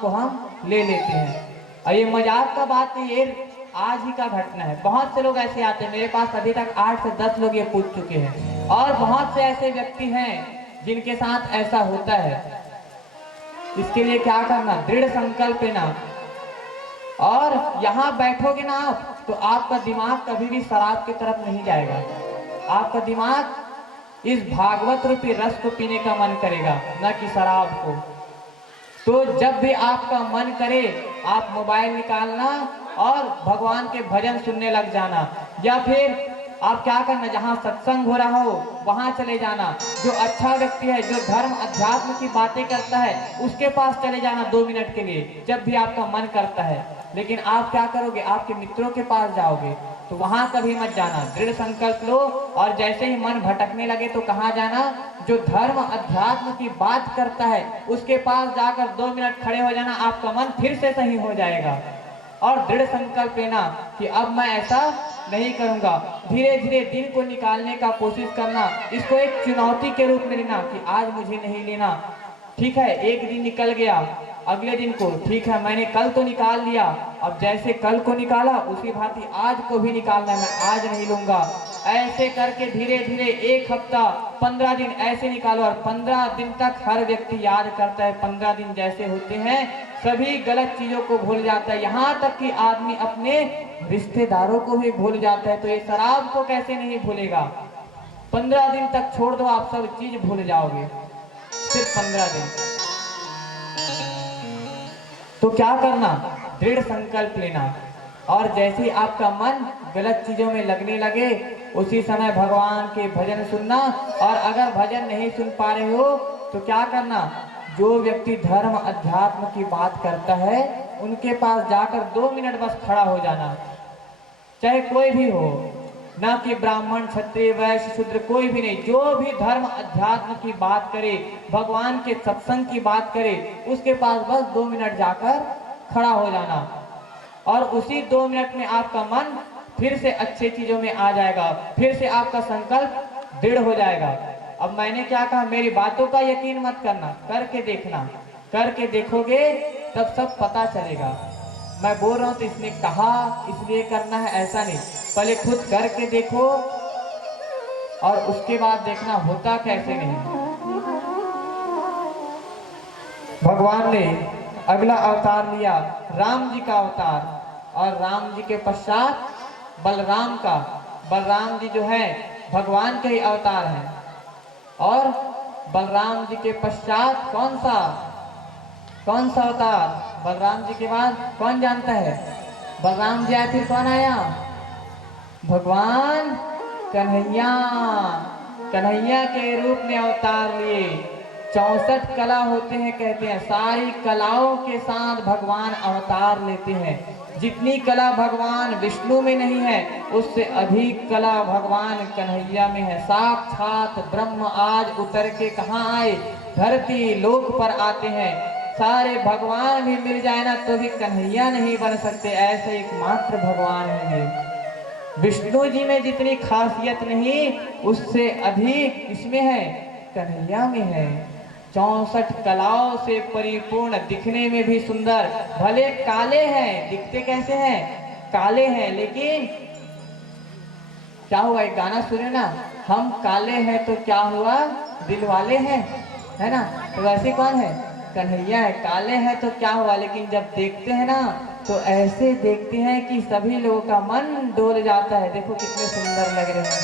को हम ले लेते हैं। और ये मजाक का बात नहीं, ये आज ही का घटना है। बहुत से लोग ऐसे आते हैं, मेरे पास अभी तक 8 से 10 लोग ये पूछ चुके हैं। और बहुत से ऐसे व्यक्ति हैं जिनके साथ ऐसा होता है। इसके लिए क्या करना, दृढ़ संकल्प लेना। और यहाँ बैठोगे ना आप, तो आपका दिमाग कभी भी शराब की तरफ नहीं जाएगा। आपका दिमाग इस भागवत रूपी रस को पीने का मन करेगा, न कि शराब को। तो जब भी आपका मन करे, आप मोबाइल निकालना और भगवान के भजन सुनने लग जाना। या फिर आप क्या करना, जहाँ सत्संग हो रहा हो वहां चले जाना। जो अच्छा व्यक्ति है, जो धर्म अध्यात्म की बातें करता है, उसके पास चले जाना 2 मिनट के लिए, जब भी आपका मन करता है। लेकिन आप क्या करोगे, आपके मित्रों के पास जाओगे, तो वहां कभी मत जाना। दृढ़ संकल्प लो। और जैसे ही मन भटकने लगे तो कहाँ जाना, जो धर्म अध्यात्म की बात करता है उसके पास जाकर 2 मिनट खड़े हो जाना। आपका मन फिर से सही हो जाएगा। और दृढ़ संकल्प लेना कि अब मैं ऐसा नहीं करूंगा। धीरे धीरे दिन को निकालने का कोशिश करना। इसको एक चुनौती के रूप में लेना कि आज मुझे नहीं लेना। ठीक है, एक दिन निकल गया, अगले दिन को ठीक है मैंने कल तो निकाल लिया, अब जैसे कल को निकाला उसी भांति आज को भी निकालना है, मैं आज नहीं लूंगा। ऐसे करके धीरे धीरे 1 हफ्ता 15 दिन ऐसे निकालो। और 15 दिन तक हर व्यक्ति याद करता है। 15 दिन जैसे होते हैं सभी गलत चीजों को भूल जाता है, यहाँ तक कि आदमी अपने रिश्तेदारों को भी भूल जाता है। तो ये शराब को कैसे नहीं भूलेगा। 15 दिन तक छोड़ दो, आप सब चीज भूल जाओगे, सिर्फ 15 दिन। तो क्या करना, दृढ़ संकल्प लेना। और जैसे ही आपका मन गलत चीजों में लगने लगे, उसी समय भगवान के भजन सुनना। और अगर भजन नहीं सुन पा रहे हो तो क्या करना, जो व्यक्ति धर्म अध्यात्म की बात करता है उनके पास जाकर 2 मिनट बस खड़ा हो जाना। चाहे कोई भी हो, ना कि ब्राह्मण क्षत्रिय वैश्य शूद्र, कोई भी नहीं, जो भी धर्म अध्यात्म की बात करे, भगवान के सत्संग की बात करे, उसके पास बस 2 मिनट जाकर खड़ा हो जाना। और उसी 2 मिनट में आपका मन फिर से अच्छे चीजों में आ जाएगा, फिर से आपका संकल्प दृढ़ हो जाएगा। अब मैंने क्या कहा, मेरी बातों का यकीन मत करना, करके देखना। करके देखोगे तब सब पता चलेगा। मैं बोल रहा हूं तो इसने कहा इसलिए करना है, ऐसा नहीं। पहले खुद करके देखो और उसके बाद देखना होता कैसे नहीं। भगवान ने अगला अवतार लिया, राम जी का अवतार। और राम जी के पश्चात बलराम का। बलराम जी जो है भगवान के ही अवतार हैं। और बलराम जी के पश्चात कौन सा अवतार, बलराम जी के बाद कौन जानता है। बलराम जी आए फिर कौन आया, भगवान कन्हैया। कन्हैया के रूप में अवतार लिए। 64 कला होते हैं कहते हैं, सारी कलाओं के साथ भगवान अवतार लेते हैं। जितनी कला भगवान विष्णु में नहीं है, उससे अधिक कला भगवान कन्हैया में है। साक्षात ब्रह्म आज उतर के कहाँ आए, धरती लोक पर आते हैं। सारे भगवान भी मिल जाए ना तो भी कन्हैया नहीं बन सकते, ऐसे एकमात्र भगवान हैं। विष्णु जी में जितनी खासियत नहीं, उससे अधिक इसमें है, कन्हैया में है। 64 कलाओं से परिपूर्ण, दिखने में भी सुंदर। भले काले हैं, दिखते कैसे हैं, काले हैं, लेकिन क्या हुआ, एक गाना सुने ना, हम काले हैं तो क्या हुआ, दिल वाले हैं, है ना। तो वैसे कौन है, कन्हैया है। काले हैं तो क्या हुआ, लेकिन जब देखते हैं ना तो ऐसे देखते हैं कि सभी लोगों का मन डोल जाता है। देखो कितने सुंदर लग रहे हैं,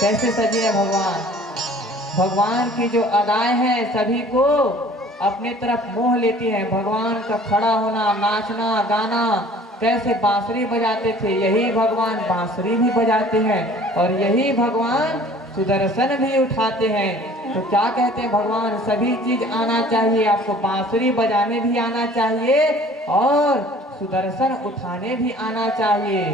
कैसे सजे हैं भगवान। भगवान की जो अदाएं हैं सभी को अपने तरफ मोह लेती हैं। भगवान का खड़ा होना, नाचना, गाना, कैसे बांसुरी बजाते थे, यही भगवान बांसुरी भी बजाते हैं। और यही भगवान सुदर्शन भी उठाते हैं। तो क्या कहते हैं भगवान, सभी चीज आना चाहिए, आपको बांसुरी बजाने भी आना चाहिए और सुदर्शन उठाने भी आना चाहिए।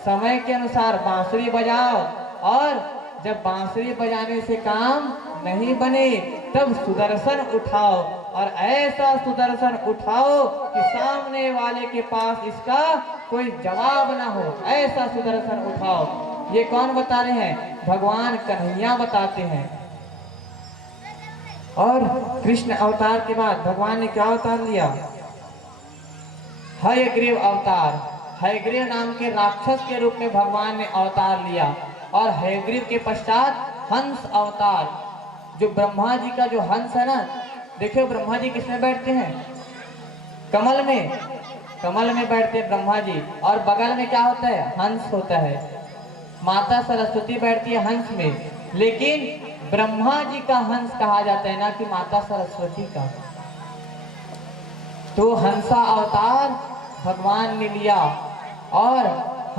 समय के अनुसार बांसुरी बजाओ, और जब बांसुरी बजाने से काम नहीं बने तब सुदर्शन उठाओ। और ऐसा सुदर्शन उठाओ कि सामने वाले के पास इसका कोई जवाब ना हो, ऐसा सुदर्शन उठाओ। ये कौन बता रहे हैं, भगवान कन्हैया बताते हैं। और कृष्ण अवतार के बाद भगवान ने क्या अवतार लिया, हयग्रीव अवतार, हयग्रीव नाम के राक्षस के रूप में भगवान ने अवतार लिया। और हयग्रीव के पश्चात हंस अवतार, जो ब्रह्मा जी का जो हंस है ना, देखियो ब्रह्मा जी किसमें बैठते हैं? कमल में, कमल में बैठते हैं ब्रह्मा जी। और बगल में क्या होता है? हंस होता है। माता सरस्वती बैठती है हंस में, लेकिन ब्रह्मा जी का हंस कहा जाता है, ना कि माता सरस्वती का। तो हंसा अवतार भगवान ने लिया। और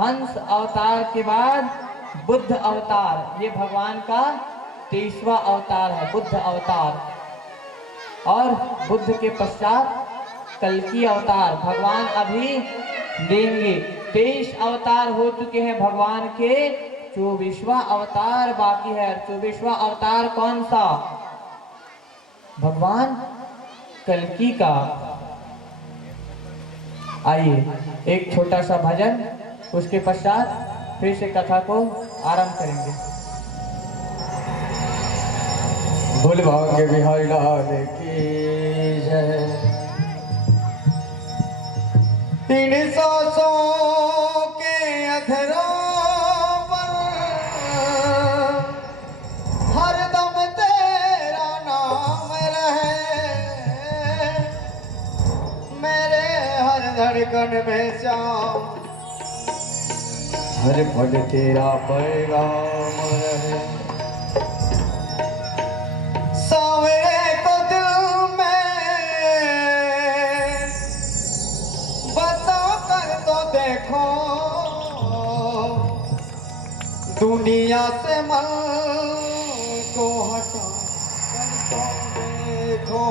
हंस अवतार के बाद बुद्ध अवतार, ये भगवान का 23वां अवतार है, बुद्ध अवतार। और बुद्ध के पश्चात कल्कि अवतार भगवान अभी देंगे। 23 अवतार हो चुके हैं भगवान के, 24वां अवतार बाकी है। 24वां अवतार कौन सा? भगवान कल्कि का। आइए एक छोटा सा भजन, उसके पश्चात फिर से कथा को आरंभ करेंगे। बोल भाग्य बिहारी लाल की जय। इन सांसों के अधरों पर हरदम तेरा नाम रहे, मेरे हर धड़कन में श्याम हर पल तेरा पैगाम रहे। सावरे को दिल में बसा कर तो देखो, दुनिया से मन को हटा कर तो देखो।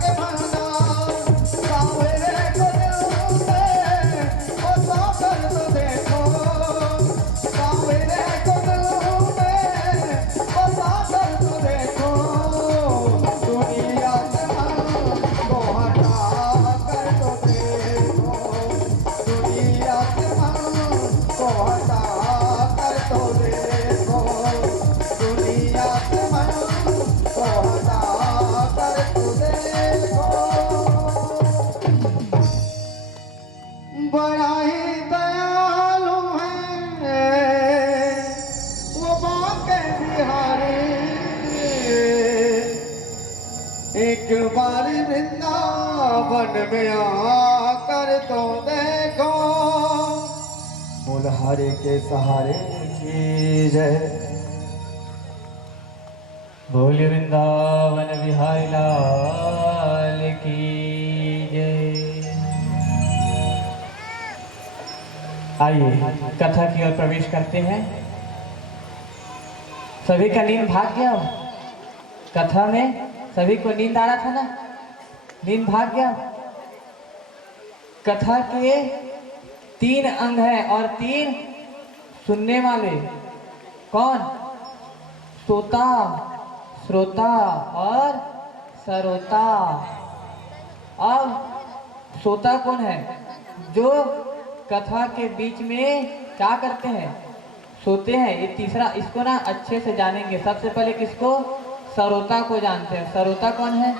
के भंडार सावरे को दिल में बसा कर तो देखो सावरे को दिल में बसा कर तो देखो दुनिया से मन को हटा कर तो देखो दुनिया से मन को हटा कर तो देखो दुनिया से मन को हटा कर तो देखो बड़ा ही दयालु है वो बांके बिहारी एक बार वृंदावन में आकर तो देखो मुलहारे के सहारे की जय बोलिए वृंदावन बिहारी लाल की जय। आइए कथा की ओर प्रवेश करते हैं। सभी का नींद भाग गया हो? कथा में सभी को नींद आ रहा था ना? नींद भाग गया? कथा के 3 अंग हैं और 3 सुनने वाले। कौन? सोता, श्रोता और सरोता। अब सोता कौन है? जो कथा के बीच में क्या करते हैं? सोते हैं। ये तीसरा, इसको ना अच्छे से जानेंगे। सबसे पहले किसको? सरोता को जानते हैं। सरोता कौन है?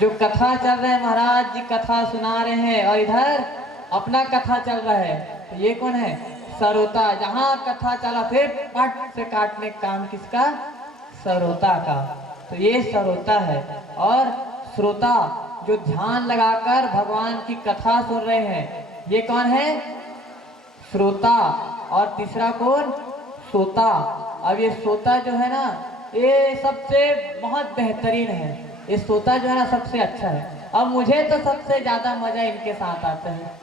जो कथा चल रहा है, महाराज जी कथा सुना रहे हैं और इधर अपना कथा चल रहा है, तो ये कौन है? सरोता। जहाँ कथा चला फिर पट से काटने का काम किसका? सरोता का। तो ये सरोता है। और श्रोता जो ध्यान लगाकर भगवान की कथा सुन रहे हैं, ये कौन है? श्रोता। और तीसरा कौन? सोता। अब ये सोता जो है ना, ये सबसे बहुत बेहतरीन है। ये सोता जो है ना सबसे अच्छा है। अब मुझे तो सबसे ज्यादा मजा इनके साथ आता है।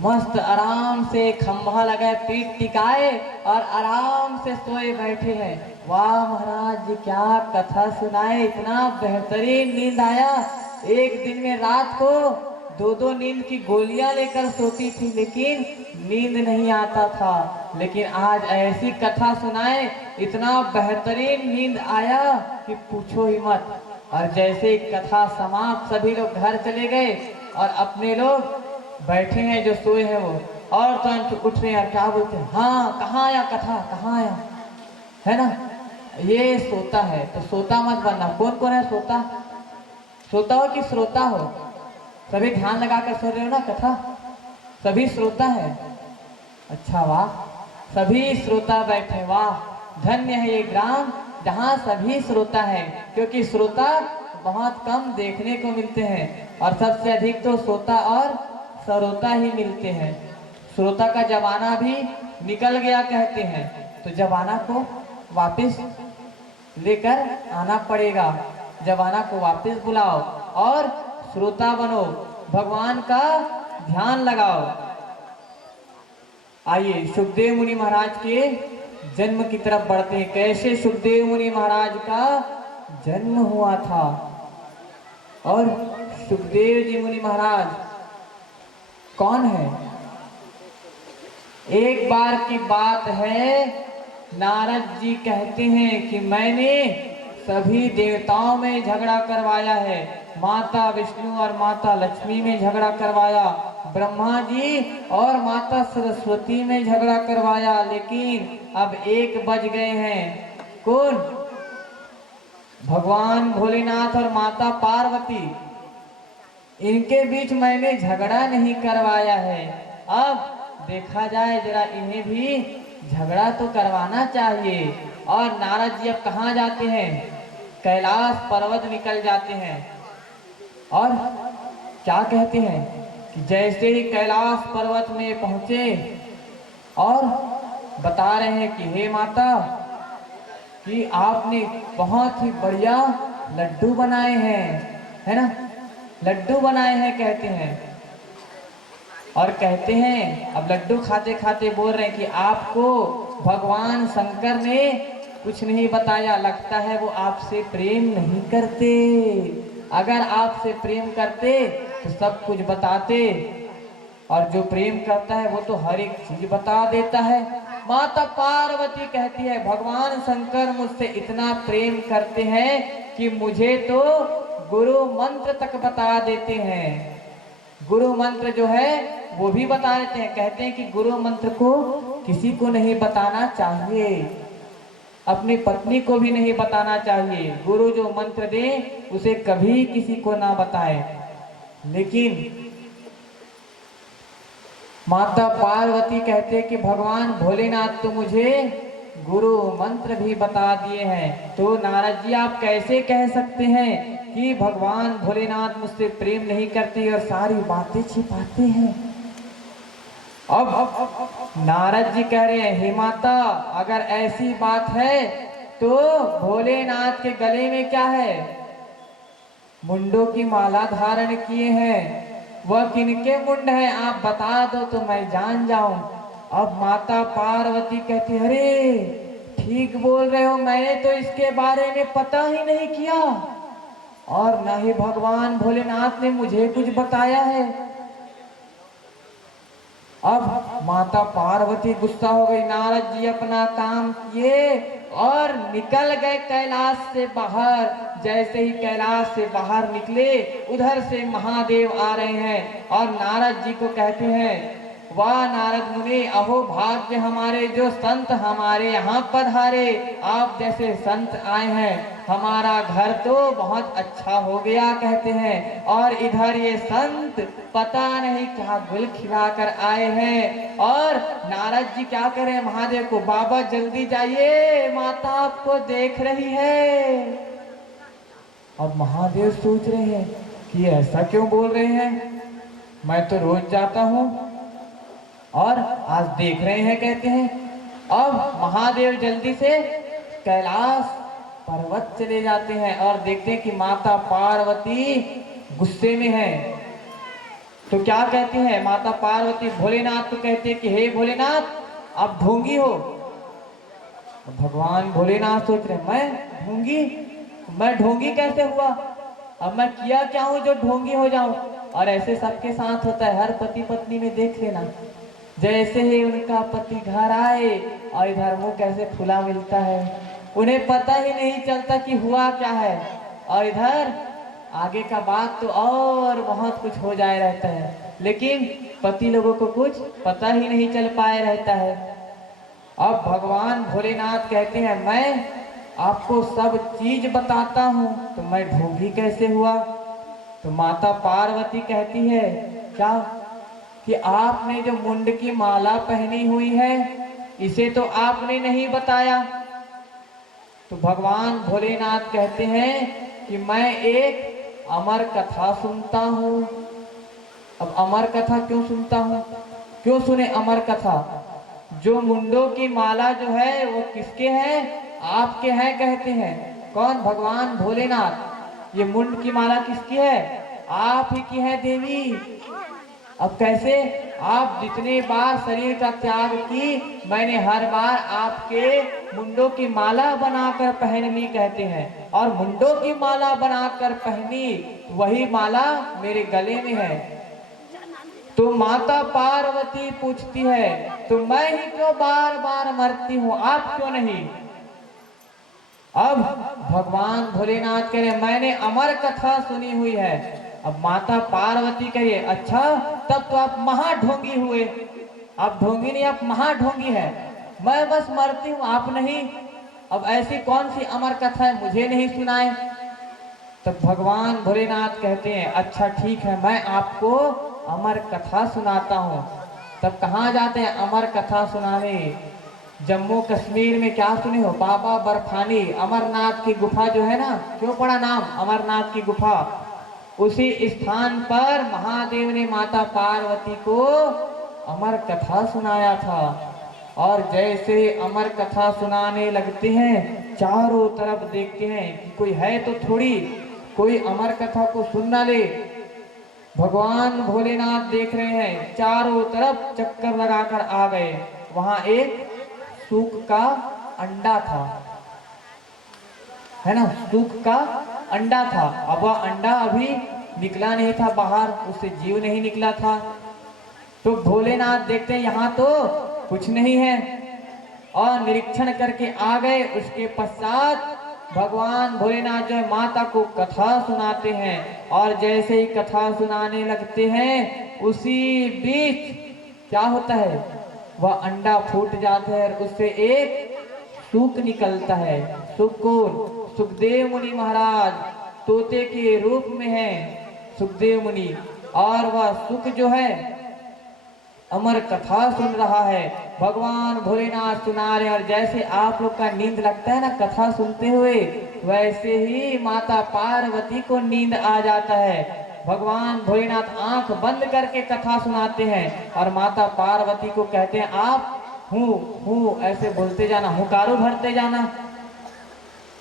मस्त आराम से खंभा लगाए, पीठ टिकाए और आराम से सोए बैठे हैं। वाह महाराज जी क्या कथा सुनाए, इतना बेहतरीन नींद आया। एक दिन में रात को 2-2 नींद की गोलियां लेकर सोती थी, लेकिन नींद नहीं आता था। लेकिन आज ऐसी कथा सुनाए, इतना बेहतरीन नींद आया कि पूछो ही मत। और जैसे ही कथा समाप्त, सभी लोग घर चले गए और अपने लोग बैठे हैं, जो सोए हैं वो, और तुरंत उठ रहे हैं और क्या बोलते हैं? हाँ, कहाँ आया कथा, कहाँ आया? है ना? ये सोता है। तो सोता मत बनना। कौन कौन है सोता? सोता हो कि श्रोता हो? सभी ध्यान लगाकर सुन रहे हो ना कथा? सभी श्रोता है? अच्छा, वाह, सभी श्रोता बैठे। वाह, धन्य है ये ग्राम जहाँ सभी श्रोता है, क्योंकि श्रोता बहुत कम देखने को मिलते हैं और सबसे अधिक तो श्रोता और सरोता ही मिलते हैं। श्रोता का जमाना भी निकल गया कहते हैं, तो जमाना को वापस लेकर आना पड़ेगा। जमाना को वापस बुलाओ और श्रोता बनो, भगवान का ध्यान लगाओ। आइए सुखदेव मुनि महाराज के जन्म की तरफ बढ़ते हैं। कैसे सुखदेव मुनि महाराज का जन्म हुआ था। और सुखदेव जी मुनि महाराज कौन है? एक बार की बात है, नारद जी कहते हैं कि मैंने सभी देवताओं में झगड़ा करवाया है। माता विष्णु और माता लक्ष्मी में झगड़ा करवाया, ब्रह्मा जी और माता सरस्वती में झगड़ा करवाया, लेकिन अब एक बज गए हैं। कौन? भगवान भोलेनाथ और माता पार्वती। इनके बीच मैंने झगड़ा नहीं करवाया है। अब देखा जाए, जरा इन्हें भी झगड़ा तो करवाना चाहिए। और नारद जी अब कहाँ जाते हैं? कैलाश पर्वत निकल जाते हैं और क्या कहते हैं कि जैसे ही कैलाश पर्वत में पहुंचे और बता रहे हैं कि हे माता, कि आपने बहुत ही बढ़िया लड्डू बनाए हैं, है ना? लड्डू बनाए हैं कहते हैं। और कहते हैं, अब लड्डू खाते खाते बोल रहे हैं कि आपको भगवान शंकर ने कुछ नहीं बताया, लगता है वो आपसे प्रेम नहीं करते। अगर आपसे प्रेम करते तो सब कुछ बताते, और जो प्रेम करता है वो तो हर एक चीज बता देता है। माता पार्वती कहती है भगवान शंकर मुझसे इतना प्रेम करते हैं कि मुझे तो गुरु मंत्र तक बता देते हैं। गुरु मंत्र जो है वो भी बता देते हैं। कहते हैं कि गुरु मंत्र को किसी को नहीं बताना चाहिए, अपनी पत्नी को भी नहीं बताना चाहिए। गुरु जो मंत्र दे उसे कभी किसी को ना बताए। लेकिन माता पार्वती कहते कि भगवान भोलेनाथ तो मुझे गुरु मंत्र भी बता दिए हैं, तो नारद जी आप कैसे कह सकते हैं कि भगवान भोलेनाथ मुझसे प्रेम नहीं करते और सारी बातें छिपाते हैं। अब नारद जी कह रहे हैं हे माता, अगर ऐसी बात है तो भोलेनाथ के गले में क्या है? मुंडों की माला धारण किए हैं। वह किनके मुंड है आप बता दो तो मैं जान जाऊं। अब माता पार्वती कहती अरे ठीक बोल रहे हो, मैंने तो इसके बारे में पता ही नहीं किया और न ही भगवान भोलेनाथ ने मुझे कुछ बताया है। अब माता पार्वती गुस्सा हो गई। नारद जी अपना काम किए और निकल गए कैलाश से बाहर। जैसे ही कैलाश से बाहर निकले उधर से महादेव आ रहे हैं और नारद जी को कहते हैं वाह नारद मुनि, अहो भाग्य हमारे जो संत हमारे यहाँ पधारे। आप जैसे संत आए हैं, हमारा घर तो बहुत अच्छा हो गया कहते हैं। और इधर ये संत पता नहीं क्या गुल खिला कर आए हैं। और नारद जी क्या करें महादेव को, बाबा जल्दी जाइए माता आपको देख रही है। अब महादेव सोच रहे हैं कि ऐसा क्यों बोल रहे हैं, मैं तो रोज जाता हूँ और आज देख रहे हैं कहते हैं। अब महादेव जल्दी से कैलाश पर्वत चले जाते हैं और देखते हैं कि माता पार्वती गुस्से में है। तो क्या कहती है माता पार्वती? भोलेनाथ को कहते हैं कि हे भोलेनाथ आप ढोंगी हो। भगवान भोलेनाथ सोच रहे मैं ढोंगी? मैं ढोंगी कैसे हुआ? अब मैं किया क्या हूं जो ढोंगी हो जाऊं? और ऐसे सबके साथ होता है, हर पति पत्नी में देख लेना, जैसे ही उनका पति घर आए और इधर मुंह कैसे खुला मिलता है, उन्हें पता ही नहीं चलता कि हुआ क्या है, और इधर आगे का बात तो और बहुत कुछ हो जाए रहता है, लेकिन पति लोगों को कुछ पता ही नहीं चल पाए रहता है। अब भगवान भोलेनाथ कहते हैं मैं आपको सब चीज बताता हूँ, तो मैं ढोंगी कैसे हुआ? तो माता पार्वती कहती है क्या कि आपने जो मुंड की माला पहनी हुई है इसे तो आपने नहीं बताया। तो भगवान भोलेनाथ कहते हैं कि मैं एक अमर कथा सुनता हूँ। अब अमर कथा क्यों सुनता हूँ? क्यों सुने अमर कथा? जो मुंडों की माला जो है वो किसके हैं? आपके हैं कहते हैं। कौन? भगवान भोलेनाथ। ये मुंड की माला किसकी है? आप ही की है देवी। अब कैसे? आप जितने बार शरीर का त्याग की, मैंने हर बार आपके मुंडों की माला बनाकर पहन ली कहते हैं, और मुंडों की माला बनाकर पहनी वही माला मेरे गले में है। तो माता पार्वती पूछती है तो मैं ही क्यों बार बार मरती हूँ, आप क्यों नहीं? अब भगवान भोलेनाथ कह रहे मैंने अमर कथा सुनी हुई है। अब माता पार्वती कहिए अच्छा तब तो आप महाढोंगी हुए। आप ढोंगी नहीं, आप महाढोंगी है। मैं बस मरती हूँ, आप नहीं। अब ऐसी कौन सी अमर कथा है मुझे नहीं सुनाए? तब भगवान भोलेनाथ कहते हैं अच्छा ठीक है, मैं आपको अमर कथा सुनाता हूँ। तब कहाँ जाते हैं अमर कथा सुनाने? जम्मू कश्मीर में क्या सुने हो? बाबा बर्फानी, अमरनाथ की गुफा जो है ना, क्यों पड़ा नाम अमरनाथ की गुफा? उसी स्थान पर महादेव ने माता पार्वती को अमर कथा सुनाया था। और जैसे अमर कथा सुनाने लगते हैं चारों तरफ देखते हैं कि कोई है तो थोड़ी कोई अमर कथा को सुन ना ले। भगवान भोलेनाथ देख रहे हैं, चारों तरफ चक्कर लगाकर आ गए। वहां एक सूक का अंडा था, है ना, सूक का अंडा था। अब वह अंडा अभी निकला नहीं था बाहर, उससे जीव नहीं निकला था। तो भोलेनाथ देखते हैं यहाँ तो कुछ नहीं है और निरीक्षण करके आ गए। उसके पश्चात भगवान भोलेनाथ जो है माता को कथा सुनाते हैं और जैसे ही कथा सुनाने लगते हैं उसी बीच क्या होता है, वह अंडा फूट जाता है और उससे एक सूक निकलता है। सूक को सुखदेव मुनि महाराज तोते के रूप में है सुखदेव मुनि, और वह सुख जो है अमर कथा सुन रहा है। भगवान भोलेनाथ सुना रहे, और जैसे आप लोग का नींद लगता है ना कथा सुनते हुए, वैसे ही माता पार्वती को नींद आ जाता है। भगवान भोलेनाथ आंख बंद करके कथा सुनाते हैं और माता पार्वती को कहते हैं आप हूँ ऐसे बोलते जाना, हुकारू भरते जाना,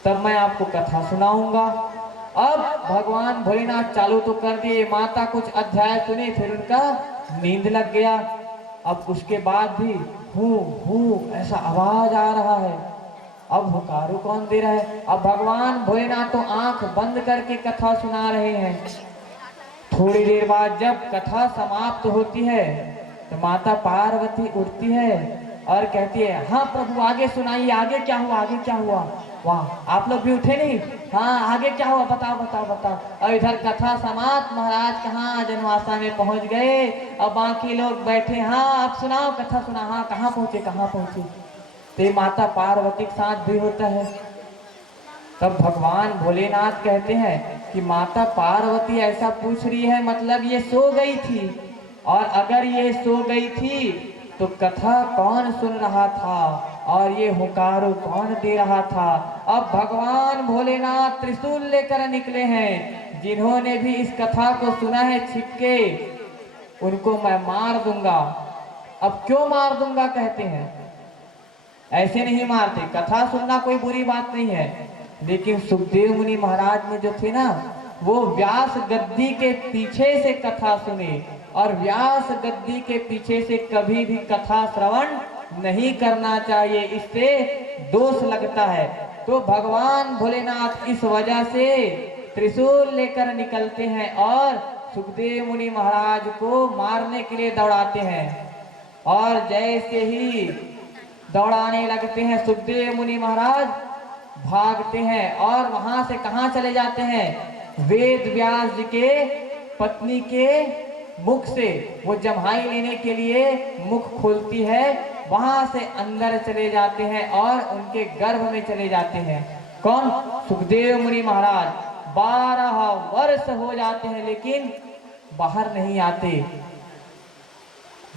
तब मैं आपको कथा सुनाऊंगा। अब भगवान भोलेनाथ चालू तो कर दिए, माता कुछ अध्याय सुने, फिर उनका नींद लग गया। अब उसके बाद भी हूँ ऐसा आवाज आ रहा है। अब हुकारू कौन दे रहा है? अब भगवान भोलेनाथ तो आंख बंद करके कथा सुना रहे हैं। थोड़ी देर बाद जब कथा समाप्त होती है तो माता पार्वती उठती है और कहती है हाँ प्रभु आगे सुनाइए, आगे क्या हुआ, आगे क्या हुआ। वाह, आप लोग भी उठे नहीं? हाँ आगे क्या हुआ, बताओ बताओ बताओ। और इधर कथा समाप्त, महाराज कहाँ जनवासा में पहुंच गए, अब बाकी लोग बैठे, हाँ आप सुनाओ, कथा सुना, हाँ कहाँ पहुंचे कहाँ पहुंचे। तो माता पार्वती के साथ भी होता है। तब भगवान भोलेनाथ कहते हैं कि माता पार्वती ऐसा पूछ रही है, मतलब ये सो गई थी, और अगर ये सो गई थी तो कथा कौन सुन रहा था और ये हुकारू कौन दे रहा था। अब भगवान भोलेनाथ त्रिशूल लेकर निकले हैं। जिन्होंने भी इस कथा को सुना है छिपके, उनको मैं मार दूंगा। अब क्यों मार दूंगा कहते हैं? ऐसे नहीं मारते, कथा सुनना कोई बुरी बात नहीं है, लेकिन सुखदेव मुनि महाराज में जो थे ना, वो व्यास गद्दी के पीछे से कथा सुने, और व्यास गद्दी के पीछे से कभी भी कथा श्रवण नहीं करना चाहिए, इससे दोष लगता है। तो भगवान भोलेनाथ इस वजह से त्रिशूल लेकर निकलते हैं और सुखदेव मुनि महाराज को मारने के लिए दौड़ाते हैं। और जैसे ही दौड़ाने लगते हैं, सुखदेव मुनि महाराज भागते हैं और वहां से कहां चले जाते हैं? वेद व्यास जी के पत्नी के मुख से वो जम्हाई लेने के लिए मुख खोलती है, वहां से अंदर चले जाते हैं और उनके गर्भ में चले जाते हैं। कौन? सुखदेव मुनि महाराज। 12 वर्ष हो जाते हैं लेकिन बाहर नहीं आते।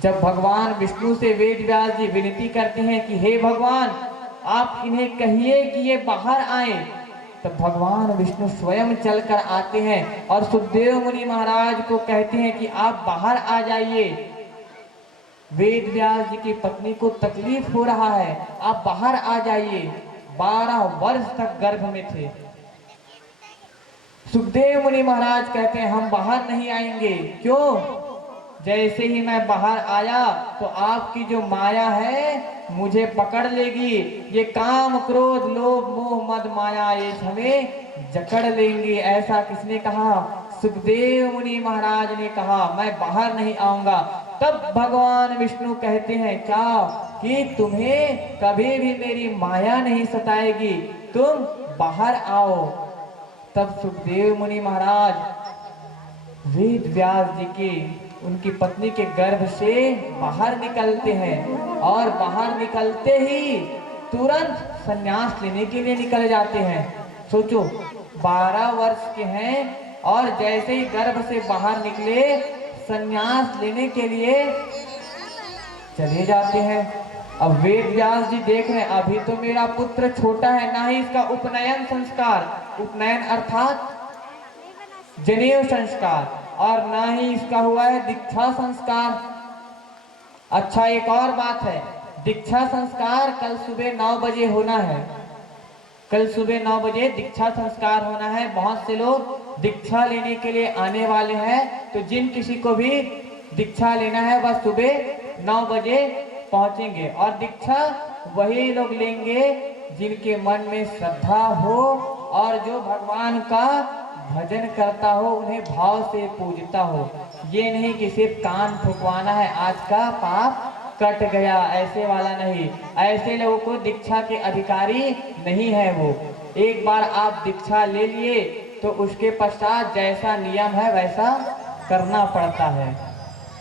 जब भगवान विष्णु से वेद व्यास जी विनती करते हैं कि हे भगवान आप इन्हें कहिए कि ये बाहर आए, तब भगवान विष्णु स्वयं चलकर आते हैं और सुखदेव मुनि महाराज को कहते हैं कि आप बाहर आ जाइए, वेद व्यास जी की पत्नी को तकलीफ हो रहा है, आप बाहर आ जाइए। 12 वर्ष तक गर्भ में थे। सुखदेव मुनि महाराज कहते हैं हम बाहर नहीं आएंगे। क्यों? जैसे ही मैं बाहर आया तो आपकी जो माया है मुझे पकड़ लेगी, ये काम क्रोध लोभ मोह मद माया ये हमें जकड़ लेंगी। ऐसा किसने कहा? सुखदेव मुनि महाराज ने कहा मैं बाहर नहीं आऊंगा। तब भगवान विष्णु कहते हैं क्या कि तुम्हें कभी भी मेरी माया नहीं सताएगी, तुम बाहर आओ। तब सुखदेव मुनि महाराज वेद व्यास जी की उनकी पत्नी के गर्भ से बाहर निकलते हैं और बाहर निकलते ही तुरंत संन्यास लेने के लिए निकल जाते हैं। सोचो 12 वर्ष के हैं और जैसे ही गर्भ से बाहर निकले संन्यास लेने के लिए चले जाते हैं। अब वेद व्यास जी देख रहे हैं अभी तो मेरा पुत्र छोटा है, ना ही इसका उपनयन संस्कार, उपनयन अर्थात जनेऊ संस्कार, और ना ही इसका हुआ है दीक्षा संस्कार। अच्छा एक और बात है, दीक्षा संस्कार कल सुबह 9 बजे होना है, कल सुबह 9 बजे दीक्षा संस्कार होना है। बहुत से लोग दीक्षा लेने के लिए आने वाले हैं, तो जिन किसी को भी दीक्षा लेना है वह सुबह 9 बजे पहुंचेंगे। और दीक्षा वही लोग लेंगे जिनके मन में श्रद्धा हो और जो भगवान का भजन करता हो, उन्हें भाव से पूजता हो। ये नहीं कि सिर्फ कान फुकवाना है, आज का पाप कट गया, ऐसे वाला नहीं। ऐसे लोगों को दीक्षा के अधिकारी नहीं है वो। एक बार आप दीक्षा ले लिए तो उसके पश्चात जैसा नियम है वैसा करना पड़ता है।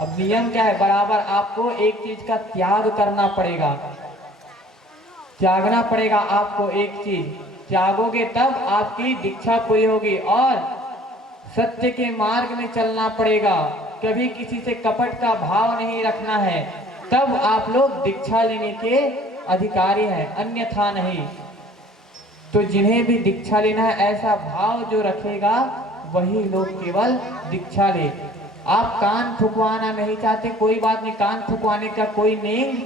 अब नियम क्या है, बराबर आपको एक चीज का त्याग करना पड़ेगा, त्यागना पड़ेगा आपको एक चीज, त्यागोगे तब आपकी दीक्षा पूरी होगी। और सत्य के मार्ग में चलना पड़ेगा, कभी किसी से कपट का भाव नहीं रखना है, तब आप लोग दीक्षा लेने के अधिकारी हैं, अन्यथा नहीं। तो जिन्हें भी दीक्षा लेना है ऐसा भाव जो रखेगा वही लोग केवल दीक्षा ले। आप कान फुकवाना नहीं चाहते, कोई बात नहीं, कान फुकवाने का कोई नेम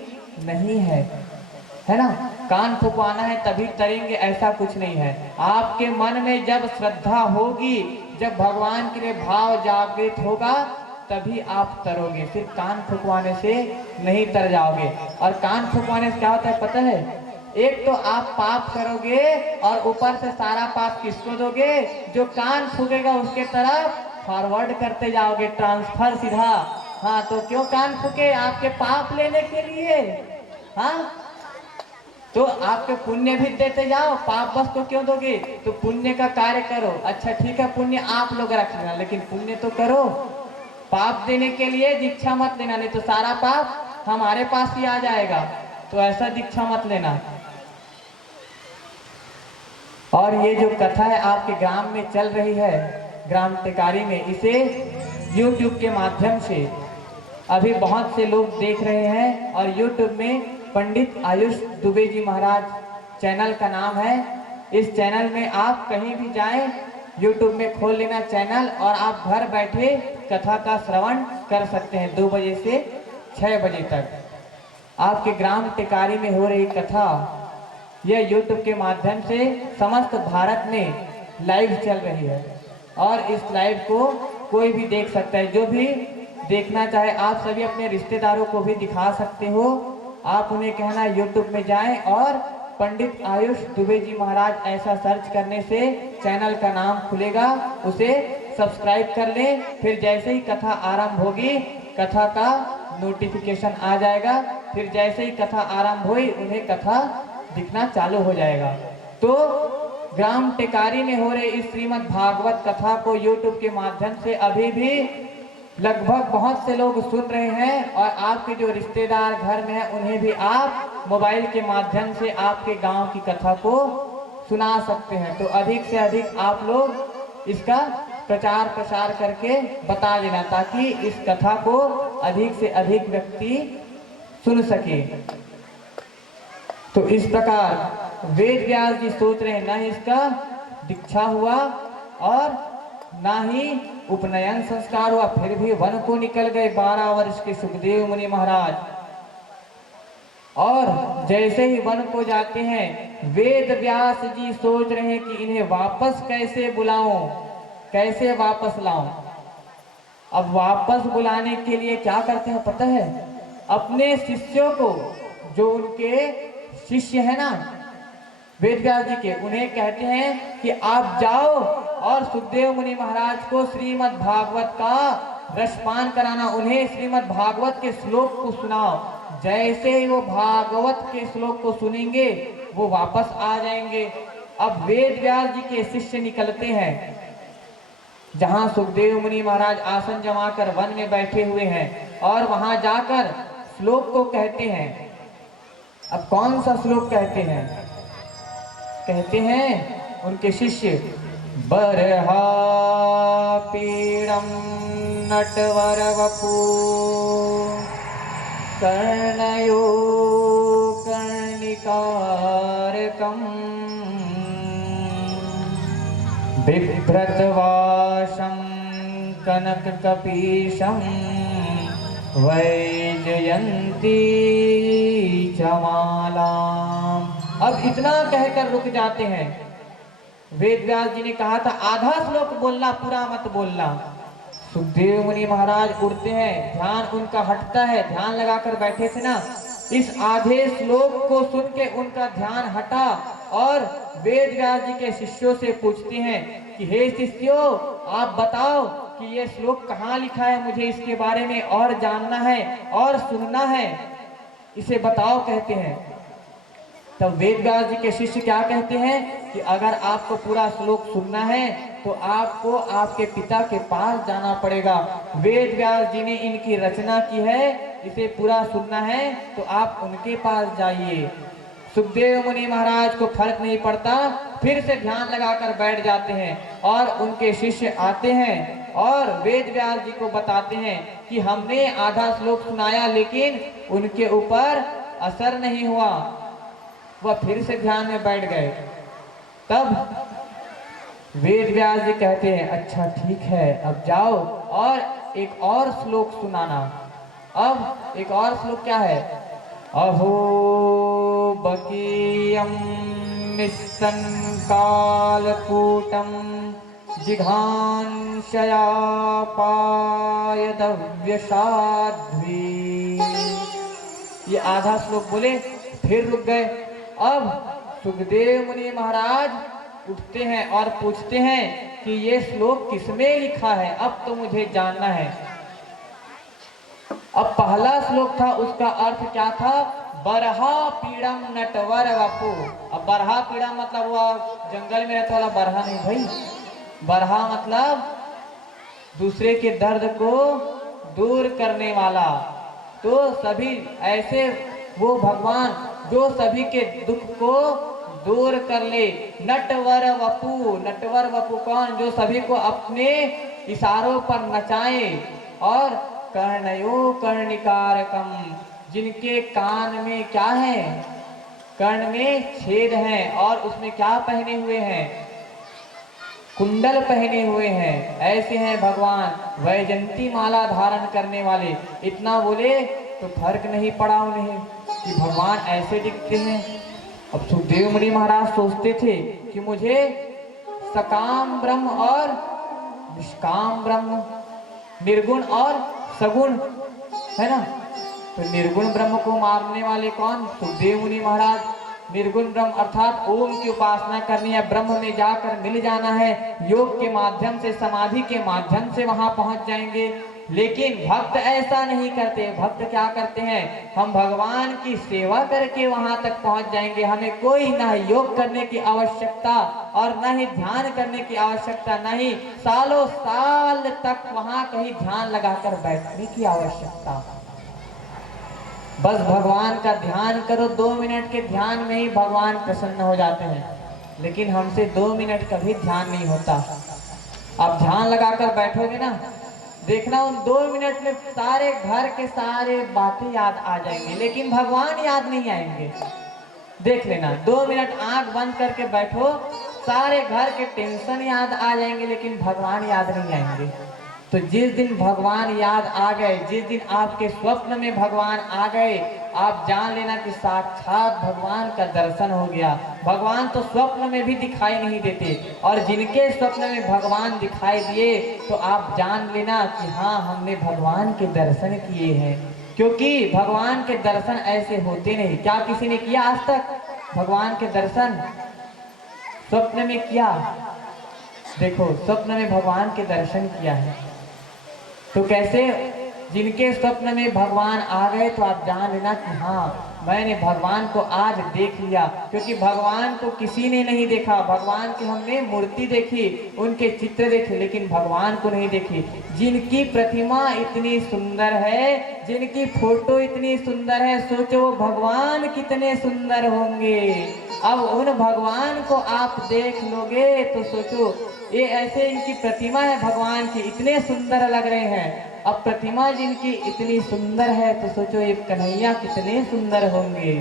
नहीं है ना। कान फुकवाना है तभी तरेंगे, ऐसा कुछ नहीं है। आपके मन में जब श्रद्धा होगी, जब भगवान के लिए भाव जागृत होगा, तभी आप तरोगे। सिर्फ कान फुकवाने से नहीं तर जाओगे। और कान फुकवाने से क्या होता है पता है, एक तो आप पाप करोगे और ऊपर से सारा पाप किसको दोगे, जो कान फूकेगा उसके तरफ फॉरवर्ड करते जाओगे, ट्रांसफर सीधा। हाँ, तो क्यों कान फूके, आपके पाप लेने के लिए। हाँ, तो आपके पुण्य भी देते जाओ, पाप बस को क्यों दोगे। तो पुण्य का कार्य करो। अच्छा ठीक है, पुण्य आप लोग रख लेना, लेकिन पुण्य तो करो। पाप देने के लिए दीक्षा मत लेना, नहीं तो सारा पाप हमारे पास ही आ जाएगा। तो ऐसा दीक्षा मत लेना। और ये जो कथा है आपके ग्राम में चल रही है, ग्राम टेकारी में, इसे YouTube के माध्यम से अभी बहुत से लोग देख रहे हैं। और YouTube में पंडित आयुष दुबे जी महाराज चैनल का नाम है। इस चैनल में आप कहीं भी जाएं, YouTube में खोल लेना चैनल, और आप घर बैठे कथा का श्रवण कर सकते हैं 2 बजे से 6 बजे तक। आपके ग्राम टेकारी में हो रही कथा यह YouTube के माध्यम से समस्त भारत में लाइव चल रही है। और इस लाइव को कोई भी देख सकता है, जो भी देखना चाहे। आप सभी अपने रिश्तेदारों को भी दिखा सकते हो। आप उन्हें कहना YouTube में जाएं और पंडित आयुष दुबे जी महाराज ऐसा सर्च करने से चैनल का नाम खुलेगा, उसे सब्सक्राइब कर लें। फिर जैसे ही कथा आरंभ होगी, कथा का नोटिफिकेशन आ जाएगा। फिर जैसे ही कथा आरंभ हुई, उन्हें कथा दिखना चालू हो जाएगा। तो ग्राम टेकारी में हो रहे इस श्रीमद् भागवत कथा को YouTube के माध्यम से अभी भी लगभग बहुत से लोग सुन रहे हैं। और आपके जो रिश्तेदार घर में हैं, उन्हें भी आप मोबाइल के माध्यम से आपके गांव की कथा को सुना सकते हैं। तो अधिक से अधिक आप लोग इसका प्रचार प्रसार करके बता देना, ताकि इस कथा को अधिक से अधिक व्यक्ति सुन सके। तो इस प्रकार वेद व्यास जी सोच रहे हैं, ना इसका दीक्षा हुआ और ना ही उपनयन संस्कार हुआ, फिर भी वन को निकल गए 12 वर्ष के सुखदेव मुनि महाराज। और जैसे ही वन को जाते हैं, वेद व्यास जी सोच रहे हैं कि इन्हें वापस कैसे बुलाऊं, कैसे वापस लाऊं। अब वापस बुलाने के लिए क्या करते हैं पता है, अपने शिष्यों को, जो उनके शिष्य है ना वेद व्यास जी के, उन्हें कहते हैं कि आप जाओ और सुखदेव मुनि महाराज को श्रीमद् भागवत का रसपान कराना, उन्हें श्रीमद् भागवत के श्लोक को सुनाओ। जैसे ही वो भागवत के श्लोक को सुनेंगे, वो वापस आ जाएंगे। अब वेद व्यास जी के शिष्य निकलते हैं जहां सुखदेव मुनि महाराज आसन जमाकर वन में बैठे हुए हैं, और वहां जाकर श्लोक को कहते हैं। अब कौन सा श्लोक कहते हैं, कहते हैं उनके शिष्य, बरहा पीड़म नटवर वपु कर्णयो कर्णिकारकम बिभ्रतवासं कनक कपीशं वैजयंती चमालाम। अब इतना कहकर रुक जाते हैं। वेद व्यास जी ने कहा था आधा श्लोक बोलना, पूरा मत बोलना। सुखदेव मुनि महाराज उठते हैं, ध्यान उनका हटता है, ध्यान लगाकर बैठे थे ना, इस आधे श्लोक को सुन के उनका ध्यान हटा और वेद व्यास जी के शिष्यों से पूछते हैं कि हे शिष्यों, आप बताओ कि ये श्लोक कहाँ लिखा है, मुझे इसके बारे में और जानना है और सुनना है, इसे बताओ कहते हैं। तब वेद व्यास जी के शिष्य क्या कहते हैं कि अगर आपको पूरा श्लोक सुनना है तो आपको आपके पिता के पास जाना पड़ेगा। वेद व्यास जी ने इनकी रचना की है, इसे पूरा सुनना है तो आप उनके पास जाइए। सुखदेव मुनि महाराज को फर्क नहीं पड़ता, फिर से ध्यान लगाकर बैठ जाते हैं और उनके शिष्य आते हैं और वेद व्यास जी को बताते हैं कि हमने आधा श्लोक सुनाया लेकिन उनके ऊपर असर नहीं हुआ, वह फिर से ध्यान में बैठ गए। तब वेद व्यास जी कहते हैं अच्छा ठीक है, अब जाओ और एक और श्लोक सुनाना। अब एक और श्लोक क्या है, अहो बकीयम मिष्टं कालकूटम जिघांशया पायदव्यसाध्वी। ये आधा श्लोक बोले फिर रुक गए। अब सुखदेव मुनि महाराज उठते हैं और पूछते हैं कि ये श्लोक किसमें लिखा है, अब तो मुझे जानना है। अब पहला श्लोक था, उसका अर्थ क्या था, बरहा पीड़म नटवर वपु। अब बरहा पीड़ा मतलब वो जंगल में रहता वाला बरहा नहीं भाई, बरहा मतलब दूसरे के दर्द को दूर करने वाला। तो सभी ऐसे वो भगवान जो सभी के दुख को दूर कर ले। नटवर वपु, नटवर वपु कौन, जो सभी को अपने इशारों पर नचाए। और कर्णयो कर्णिकारकम, जिनके कान में क्या है, कर्ण में छेद है और उसमें क्या पहने हुए हैं, कुंडल पहने हुए हैं, ऐसे हैं भगवान। वैजंती माला धारण करने वाले। इतना बोले तो फर्क नहीं पड़ा उन्हें कि भगवान ऐसे दिखते हैं। अब सुखदेव मुनि महाराज सोचते थे कि मुझे सकाम ब्रह्म और निष्काम ब्रह्म, निर्गुण और सगुण है ना, तो निर्गुण ब्रह्म को मारने वाले कौन, सुखदेव मुनि महाराज। निर्गुण ब्रह्म अर्थात ओम की उपासना करनी है, ब्रह्म में जाकर मिल जाना है, योग के माध्यम से, समाधि के माध्यम से वहां पहुंच जाएंगे। लेकिन भक्त ऐसा नहीं करते। भक्त क्या करते हैं, हम भगवान की सेवा करके वहां तक पहुंच जाएंगे, हमें कोई ना योग करने की आवश्यकता और न ही ध्यान करने की आवश्यकता, नहीं सालों साल तक वहां कहीं ध्यान लगाकर बैठने की आवश्यकता। बस भगवान का ध्यान करो, 2 मिनट के ध्यान में ही भगवान प्रसन्न हो जाते हैं। लेकिन हमसे 2 मिनट का भी ध्यान नहीं होता। आप ध्यान लगाकर बैठोगे ना, देखना उन 2 मिनट में सारे घर के सारे बातें याद आ जाएंगे, लेकिन भगवान याद नहीं आएंगे। देख लेना, 2 मिनट आंख बंद करके बैठो, सारे घर के टेंशन याद आ जाएंगे, लेकिन भगवान याद नहीं आएंगे। तो जिस दिन भगवान याद आ गए, जिस दिन आपके स्वप्न में भगवान आ गए, आप जान लेना कि साक्षात भगवान का दर्शन हो गया। भगवान तो स्वप्न में भी दिखाई नहीं देते, और जिनके स्वप्न में भगवान दिखाई दिए तो आप जान लेना कि हाँ, हमने भगवान के दर्शन किए हैं। क्योंकि भगवान के दर्शन ऐसे होते नहीं। क्या किसी ने किया आज तक भगवान के दर्शन स्वप्न में किया? देखो, स्वप्न में भगवान के दर्शन किया है तो कैसे, जिनके स्वप्न में भगवान आ गए तो आप जान लेना कि हाँ, मैंने भगवान को आज देख लिया। क्योंकि भगवान को किसी ने नहीं देखा। भगवान की हमने मूर्ति देखी, उनके चित्र देखे, लेकिन भगवान को नहीं देखी। जिनकी प्रतिमा इतनी सुंदर है, जिनकी फोटो इतनी सुंदर है, सोचो वो भगवान कितने सुंदर होंगे। अब उन भगवान को आप देख लोगे तो सोचो, ये ऐसे इनकी प्रतिमा है भगवान की, इतने सुंदर लग रहे हैं। अब प्रतिमा जिनकी इतनी सुंदर है तो सोचो ये कन्हैया कितने सुंदर होंगे।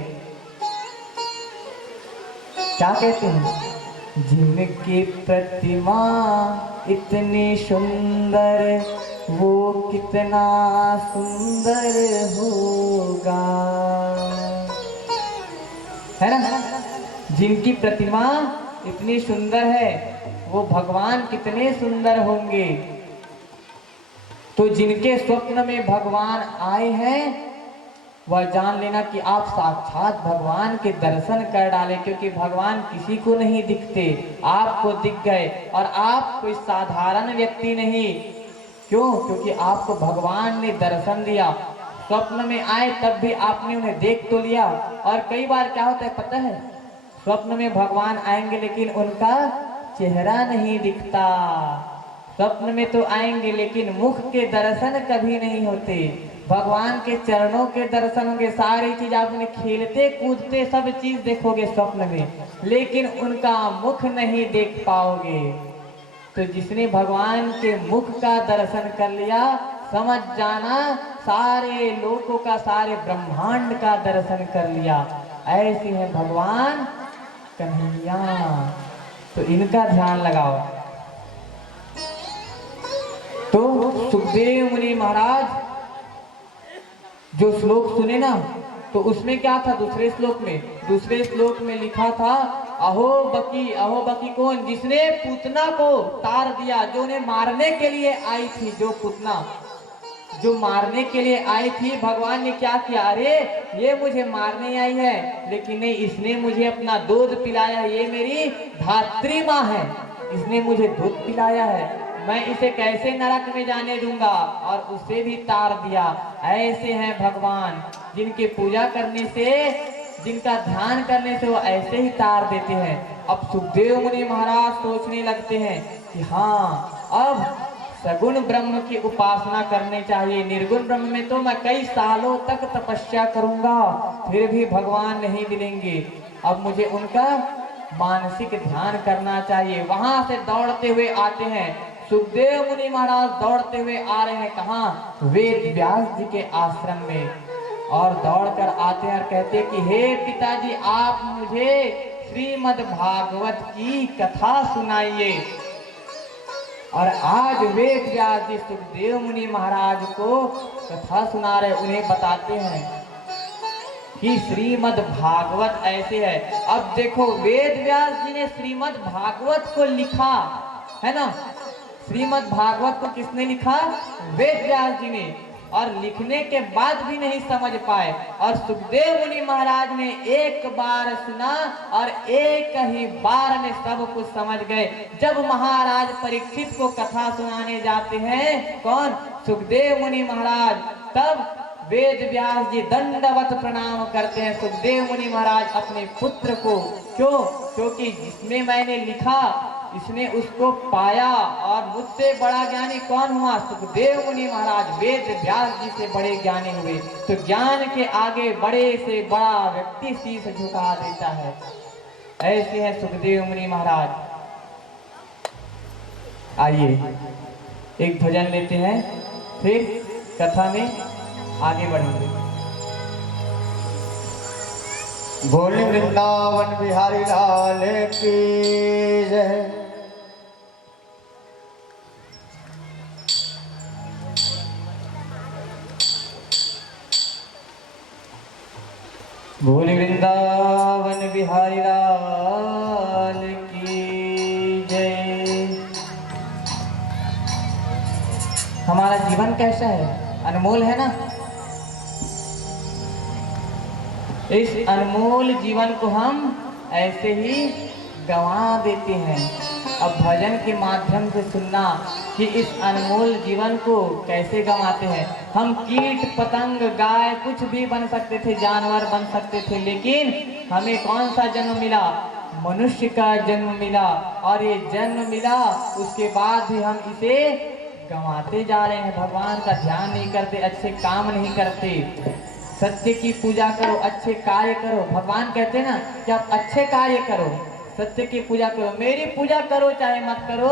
क्या कहते हैं, जिनकी प्रतिमा इतनी सुंदर वो कितना सुंदर होगा, है ना। जिनकी प्रतिमा इतनी सुंदर है वो भगवान कितने सुंदर होंगे। तो जिनके स्वप्न में भगवान आए हैं वह जान लेना कि आप साक्षात भगवान के दर्शन कर डाले, क्योंकि भगवान किसी को नहीं दिखते, आपको दिख गए। और आप कोई साधारण व्यक्ति नहीं। क्यों? क्योंकि आपको भगवान ने दर्शन दिया। स्वप्न में आए तब भी आपने उन्हें देख तो लिया। और कई बार क्या होता है पता है, स्वप्न में भगवान आएंगे लेकिन उनका चेहरा नहीं दिखता। स्वप्न में तो आएंगे लेकिन मुख के दर्शन कभी नहीं होते। भगवान के चरणों के दर्शन होंगे, सारी चीज आप उन्हें खेलते कूदते सब चीज देखोगे स्वप्न में, लेकिन उनका मुख नहीं देख पाओगे। तो जिसने भगवान के मुख का दर्शन कर लिया, समझ जाना सारे लोगों का, सारे ब्रह्मांड का दर्शन कर लिया। ऐसे हैं भगवान कन्हैया। तो इनका ध्यान लगाओ। तो सुखदेव मुनि महाराज जो श्लोक सुने ना, तो उसमें क्या था? दूसरे श्लोक में लिखा था, अहो बकी कौन? जिसने पूतना को तार दिया, जो उन्हें मारने के लिए आई थी। जो पूतना जो मारने के लिए आई थी, भगवान ने क्या किया? अरे ये मुझे मारने आई है, लेकिन नहीं, इसने मुझे अपना दूध पिलाया। ये मेरी धात्री माँ है, इसने मुझे दूध पिलाया है, मैं इसे कैसे नरक में जाने दूंगा? और उसे भी तार दिया। ऐसे हैं भगवान, जिनकी पूजा करने से, जिनका ध्यान करने से वो ऐसे ही तार देते हैं। अब सुखदेव मुनि महाराज सोचने लगते हैं कि हाँ, अब सगुण ब्रह्म की उपासना करनी चाहिए। निर्गुण ब्रह्म में तो मैं कई सालों तक तपस्या करूंगा, फिर भी भगवान नहीं मिलेंगे। अब मुझे उनका मानसिक ध्यान करना चाहिए। वहां से दौड़ते हुए आते हैं सुखदेव मुनि महाराज, दौड़ते हुए आ रहे हैं कहाँ? वेद व्यास जी के आश्रम में। और दौड़कर आते हैं और कहते हैं कि हे पिताजी, आप मुझे श्रीमद् भागवत की कथा सुनाइए। और आज वेद व्यास जी सुखदेव मुनि महाराज को कथा सुना रहे, उन्हें बताते हैं कि श्रीमद् भागवत ऐसे है। अब देखो, वेद व्यास जी ने श्रीमद् भागवत को लिखा है ना। श्रीमद् भागवत को किसने लिखा? वेद व्यास जी ने। और लिखने के बाद भी नहीं समझ पाए, और सुखदेव मुनि महाराज ने एक बार सुना और एक ही बार में सब कुछ समझ गए। जब महाराज परीक्षित को कथा सुनाने जाते हैं, कौन? सुखदेव मुनि महाराज, तब वेद व्यास जी दंडवत प्रणाम करते हैं सुखदेव मुनि महाराज अपने पुत्र को। क्यों? क्योंकि जिसमें मैंने लिखा, इसने उसको पाया, और मुझसे बड़ा ज्ञानी कौन हुआ? सुखदेव मुनि महाराज वेद व्यास जी से बड़े ज्ञानी हुए। तो ज्ञान के आगे बड़े से बड़ा व्यक्ति शीश झुका देता है। ऐसे हैं सुखदेव मुनि महाराज। आइए एक भजन लेते हैं, फिर कथा में आगे बढ़ेंगे। बोले वृंदावन बिहारी लाल की जय। बोले वृंदावन बिहारी लाल की जय। हमारा जीवन कैसा है? अनमोल है ना। इस अनमोल जीवन को हम ऐसे ही गंवा देते हैं। अब भजन के माध्यम से सुनना कि इस अनमोल जीवन को कैसे गंवाते हैं। हम कीट पतंग गाय कुछ भी बन सकते थे, जानवर बन सकते थे, लेकिन हमें कौन सा जन्म मिला? मनुष्य का जन्म मिला। और ये जन्म मिला, उसके बाद भी हम इसे गंवाते जा रहे हैं। भगवान का ध्यान नहीं करते, अच्छे काम नहीं करते। सत्य की पूजा करो, अच्छे कार्य करो। भगवान कहते हैं ना कि आप अच्छे कार्य करो, सत्य की पूजा करो। मेरी पूजा करो चाहे मत करो,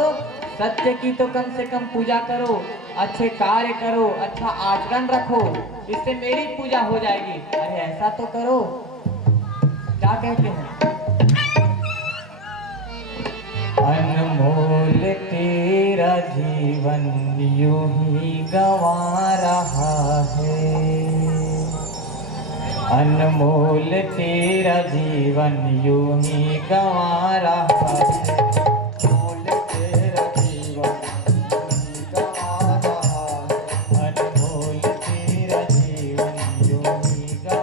सत्य की तो कम से कम पूजा करो, अच्छे कार्य करो, अच्छा आचरण रखो, इससे मेरी पूजा हो जाएगी। अरे ऐसा तो करो। क्या कहते हैं? अनमोल तेरा जीवन यूं ही गंवा रहा है, अनमोल तेरा जीवन यूं ही गंवा रहा है। अनमोल तेरा जीवन यूं ही गंवा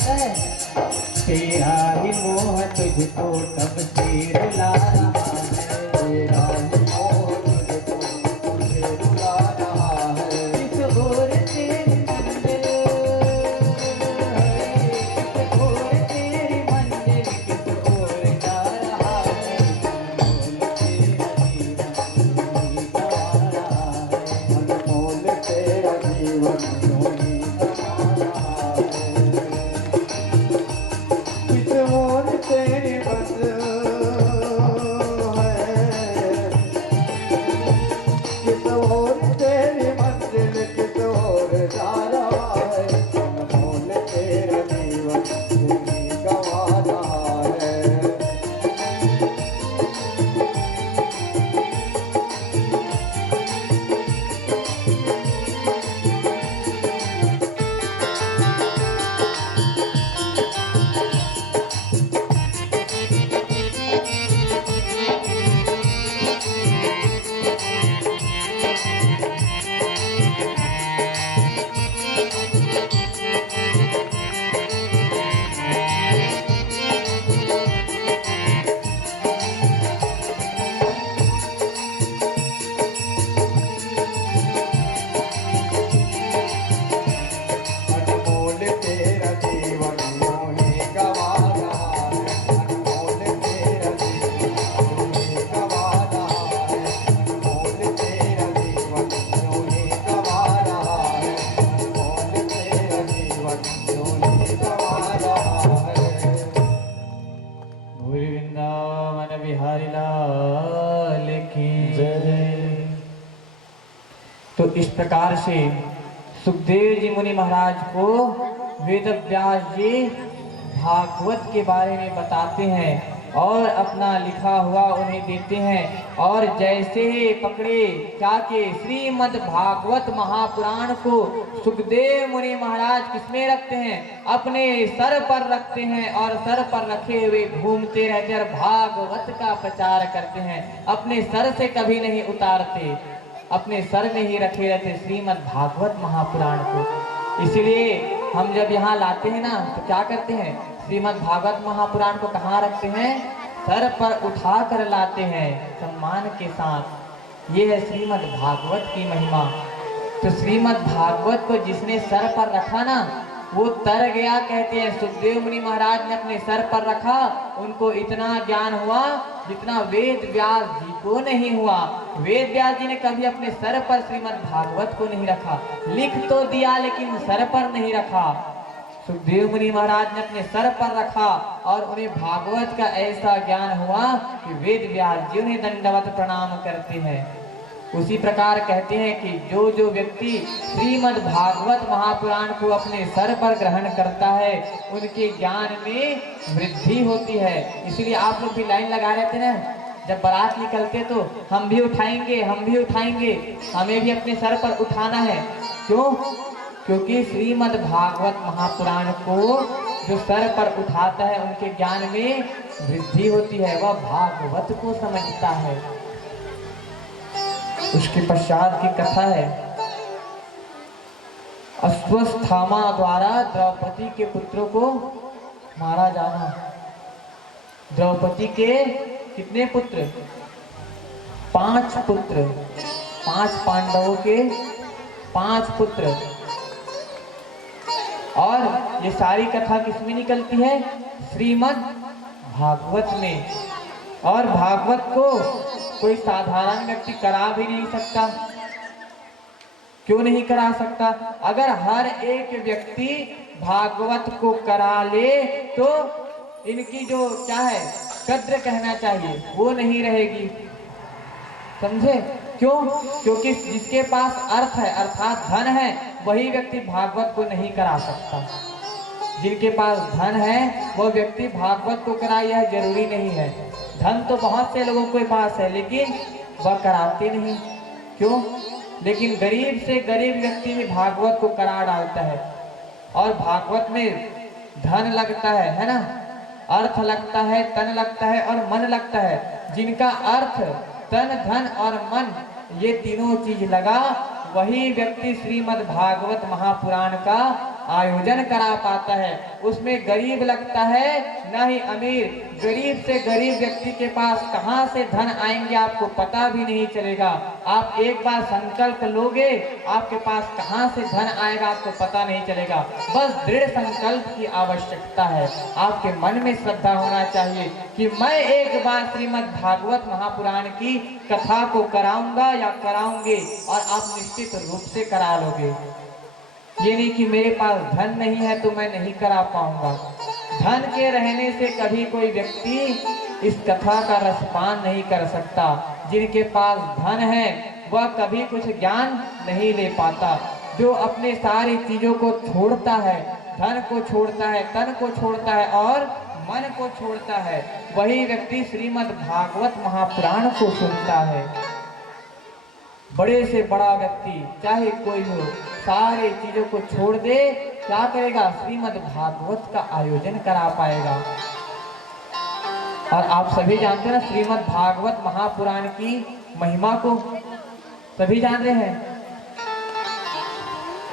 आता है, तेरा ही मोह तुझको तब से रुला रहा है, तेरा ही मोह तुझको तुझे रुला रहा है। किस ओर तेरी मंजिल है, किस ओर तेरी मंजिल, किस ओर जा रहा है, अनमोल तेरा जीवन यूं ही गवा रहा है। किस ओर तेरी मंजिल है, किस ओर तेरी मंजिल, किस ओर जा रहा है। अनमोल तेरा जीवन यूं ही गवा रहा है। अनमोल तेरा जीवन यूं ही गवा रहा है। अनमोल तेरा जीवन यूं ही गवा रहा है। अनमोल तेरा जीवन यूं ही गवा रहा है। अनमोल तेरा जीवन यूं ही गवा रहा है। भूरि वृंदावन बिहारी लाल की जय। तो इस प्रकार से सुखदेव जी मुनि महाराज को वेद व्यास जी भागवत के बारे में बताते हैं और अपना लिखा हुआ उन्हें देते हैं। और जैसे ही पकड़े जाके श्रीमद् भागवत महापुराण को सुखदेव मुनि महाराज किसमें रखते हैं, अपने सर पर रखते हैं और सर पर रखे हुए घूमते रहते हैं और भागवत का प्रचार करते हैं। अपने सर से कभी नहीं उतारते, अपने सर में ही रखे रहते श्रीमद् भागवत महापुराण को। इसलिए हम जब यहाँ लाते हैं ना तो क्या करते हैं, श्रीमद् भागवत महापुराण को कहाँ रखते हैं, सर पर उठा कर लाते हैं सम्मान के साथ। ये है श्रीमद् भागवत की महिमा। तो श्रीमद् भागवत को जिसने सर पर रखा ना वो तर गया, कहते हैं। सुखदेव मुनि महाराज ने अपने सर पर रखा, उनको इतना ज्ञान हुआ जितना वेद व्यास जी को नहीं हुआ। वेद व्यास जी ने कभी अपने सर पर श्रीमद् भागवत को नहीं रखा, लिख तो दिया लेकिन सर पर नहीं रखा। सुखदेव मुनि महाराज ने अपने सर पर रखा और उन्हें भागवत का ऐसा ज्ञान हुआ कि वेद व्यास जी उन्हें दंडवत प्रणाम करते हैं। उसी प्रकार कहते हैं कि जो जो व्यक्ति श्रीमद् भागवत महापुराण को अपने सर पर ग्रहण करता है उनके ज्ञान में वृद्धि होती है। इसलिए आप लोग भी लाइन लगा रहे थे ना, जब बारात निकलते तो हम भी उठाएंगे, हम भी उठाएंगे, हमें भी अपने सर पर उठाना है। क्यों? क्योंकि श्रीमद् भागवत महापुराण को जो सर पर उठाता है उनके ज्ञान में वृद्धि होती है, वह भागवत को समझता है। उसके पश्चात की कथा है, अश्वस्थामा द्वारा द्रौपदी के पुत्रों को मारा जाना। द्रौपदी के कितने पुत्र? 5 पुत्र, 5 पांडवों के 5 पुत्र। और ये सारी कथा किसमें निकलती है? श्रीमद् भागवत में। और भागवत को कोई साधारण व्यक्ति करा भी नहीं सकता। क्यों नहीं करा सकता? अगर हर एक व्यक्ति भागवत को करा ले तो इनकी जो क्या है कद्र कहना चाहिए वो नहीं रहेगी, समझे? क्यों? क्योंकि जिसके पास अर्थ है अर्थात धन है वही व्यक्ति भागवत को नहीं करा सकता। जिनके पास धन है वो व्यक्ति भागवत को कराए, यह जरूरी नहीं है। धन तो बहुत से लोगों के पास है लेकिन वह कराते नहीं। क्यों? लेकिन गरीब से गरीब व्यक्ति भी भागवत को करा डालता है। और भागवत में धन लगता है ना, अर्थ लगता है, तन लगता है और मन लगता है। जिनका अर्थ, तन, धन और मन ये तीनों चीज लगा वही व्यक्ति श्रीमद् भागवत महापुराण का आयोजन करा पाता है। उसमें गरीब लगता है ना ही अमीर। गरीब से गरीब व्यक्ति के पास कहां से धन आएंगे आपको पता भी नहीं चलेगा। आप एक बार संकल्प लोगे, आपके पास कहां से धन आएगा आपको पता नहीं चलेगा। बस दृढ़ संकल्प की आवश्यकता है। आपके मन में श्रद्धा होना चाहिए कि मैं एक बार श्रीमद् भागवत महापुराण की कथा को कराऊंगा या कराऊंगे, और आप निश्चित रूप से करा लोगे। ये नहीं कि मेरे पास धन नहीं है तो मैं नहीं करा पाऊंगा। धन के रहने से कभी कोई व्यक्ति इस कथा का रसपान नहीं कर सकता। जिनके पास धन है वह कभी कुछ ज्ञान नहीं ले पाता। जो अपने सारी चीजों को छोड़ता है, धन को छोड़ता है, तन को छोड़ता है और मन को छोड़ता है, वही व्यक्ति श्रीमद् भागवत महापुराण को सुनता है। बड़े से बड़ा व्यक्ति चाहे कोई हो, सारे चीजों को छोड़ दे, क्या करेगा? श्रीमद् भागवत का आयोजन करा पाएगा। और आप सभी जानते हैं ना श्रीमद् भागवत महापुराण की महिमा को, सभी जान रहे हैं।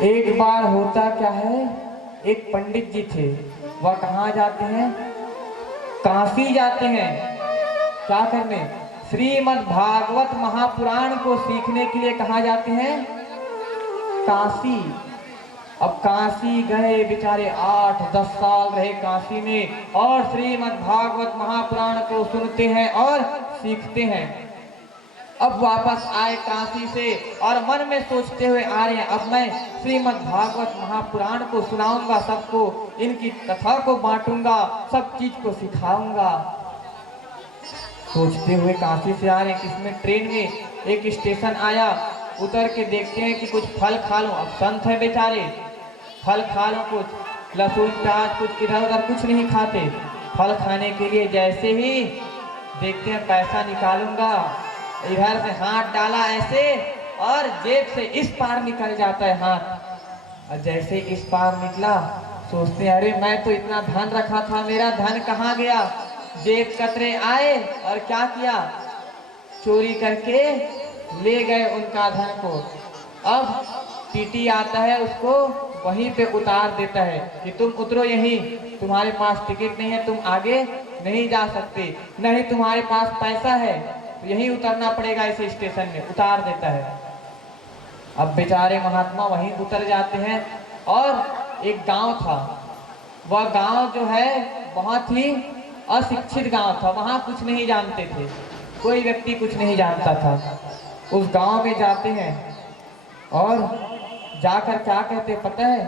एक बार होता क्या है, एक पंडित जी थे, वह कहाँ जाते हैं? काशी जाते हैं। क्या करने? श्रीमद् भागवत महापुराण को सीखने के लिए कहाँ जाते हैं? काशी। अब काशी गए बेचारे, 8-10 साल रहे काशी में और श्रीमद् भागवत महापुराण को सुनते हैं और सीखते हैं। अब वापस आए काशी से और मन में सोचते हुए आ रहे हैं, अब मैं श्रीमद् भागवत महापुराण को सुनाऊंगा सबको, इनकी कथा को बांटूंगा, सब चीज को सिखाऊंगा। सोचते हुए काशी से आ रहे हैं, किसमें? ट्रेन में। एक स्टेशन आया, उतर के देखते हैं कि कुछ फल खा लूं। अब संत है बेचारे, फल खा लो, कुछ लहसुन प्याज कुछ इधर उधर कुछ नहीं खाते। फल खाने के लिए जैसे ही देखते हैं पैसा निकालूंगा, इधर से हाथ डाला ऐसे और जेब से इस पार निकल जाता है हाथ। और जैसे इस पार निकला सोचते हैं अरे मैं तो इतना धन रखा था, मेरा धन कहाँ गया? जेब कतरे आए और क्या किया? चोरी करके ले गए उनका धन को। अब टीटी आता है, उसको वहीं पे उतार देता है कि तुम उतरो यहीं, तुम्हारे पास टिकट नहीं है, तुम आगे नहीं जा सकते, नहीं तुम्हारे पास पैसा है, तो यहीं उतरना पड़ेगा इस स्टेशन में। उतार देता है। अब बेचारे महात्मा वहीं उतर जाते हैं। और एक गांव था, वह गांव जो है बहुत ही अशिक्षित गांव था, वहां कुछ नहीं जानते थे, कोई व्यक्ति कुछ नहीं जानता था। उस गांव में जाते हैं और जाकर क्या कहते हैं पता है?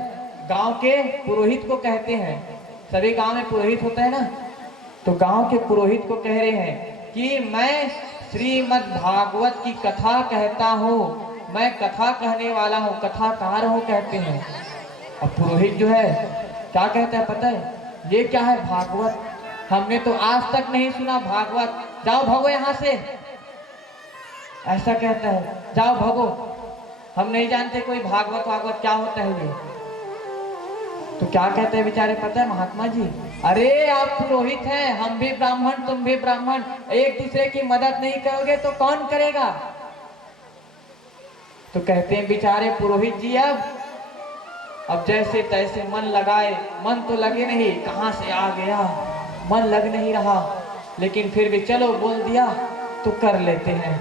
गांव के पुरोहित को कहते हैं, सभी गांव में पुरोहित होता है ना, तो गांव के पुरोहित को कह रहे हैं कि मैं श्रीमद् भागवत की कथा कहता हूँ, मैं कथा कहने वाला हूँ, कथाकार हूँ कहते हैं। अब पुरोहित जो है क्या कहता है पता है? ये क्या है भागवत? हमने तो आज तक नहीं सुना भागवत, जाओ भगो यहाँ से। ऐसा कहता है, जाओ भगो, हम नहीं जानते कोई भागवत वागवत क्या होता है ये। तो क्या कहते हैं बेचारे पता है महात्मा जी? अरे आप पुरोहित हैं, हम भी ब्राह्मण, तुम भी ब्राह्मण, एक दूसरे की मदद नहीं करोगे तो कौन करेगा? तो कहते हैं बेचारे पुरोहित जी अब जैसे तैसे मन लगाए, मन तो लगे नहीं, कहां से आ गया, मन लग नहीं रहा, लेकिन फिर भी चलो बोल दिया तो कर लेते हैं।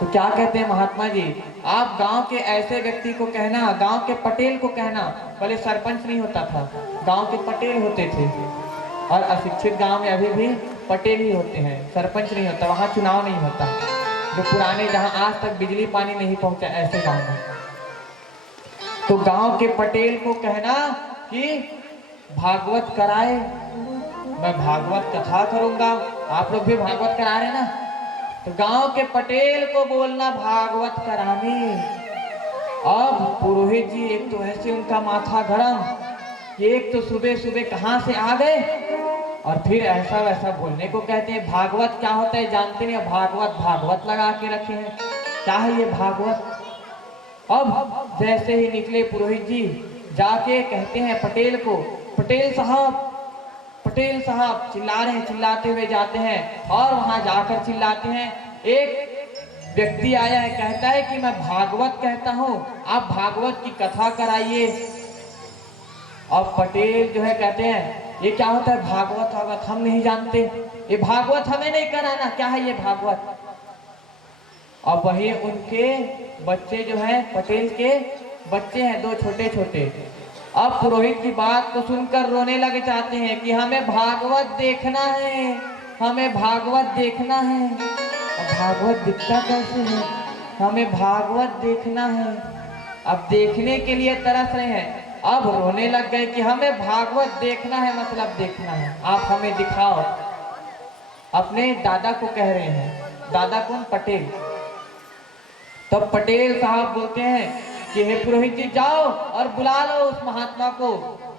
तो क्या कहते हैं महात्मा जी? आप गांव के ऐसे व्यक्ति को कहना, गांव के पटेल को कहना, पहले सरपंच नहीं होता था, गांव के पटेल होते थे, और अशिक्षित गांव में अभी भी पटेल ही होते हैं, सरपंच नहीं होता, वहां चुनाव नहीं होता। जो पुराने जहां आज तक बिजली पानी नहीं पहुंचा ऐसे गांव में, तो गांव के पटेल को कहना कि भागवत कराए, मैं भागवत कथा करूंगा। आप लोग भी भागवत करा रहे ना, तो गांव के पटेल को बोलना भागवत कराने। अब पुरोहित जी एक तो ऐसे उनका माथा गरम कि एक तो सुबह सुबह कहां से आ गए और फिर ऐसा वैसा बोलने को कहते हैं। भागवत क्या होता है जानते नहीं, भागवत भागवत लगा के रखे हैं, क्या है ये भागवत? अब जैसे ही निकले पुरोहित जी, जाके कहते हैं पटेल को, पटेल साहब, पटेल साहब, चिल्ला रहे हैं, चिल्लाते हुए जाते हैं और वहां जाकर चिल्लाते हैं। एक व्यक्ति आया है, कहता है कि मैं भागवत कहता हूं, आप भागवत की कथा कराइए। अब पटेल जो है कहते हैं ये क्या होता है, भागवत भागवत हम नहीं जानते, ये भागवत हमें नहीं कराना, क्या है ये भागवत। अब वही उनके बच्चे जो हैं, पटेल के बच्चे हैं दो छोटे छोटे, अब पुरोहित की बात को सुनकर रोने लग जाते हैं कि हमें भागवत देखना है, हमें भागवत देखना है। अब भागवत दिखता कैसे है, हमें भागवत देखना है। अब देखने के लिए तरस रहे हैं, अब रोने लग गए कि हमें भागवत देखना है, मतलब देखना है, आप हमें दिखाओ। अपने दादा को कह रहे हैं, दादा कौन, पटेल। तब पटेल साहब बोलते हैं कि हे पुरोहित जी जाओ और बुला लो उस महात्मा को,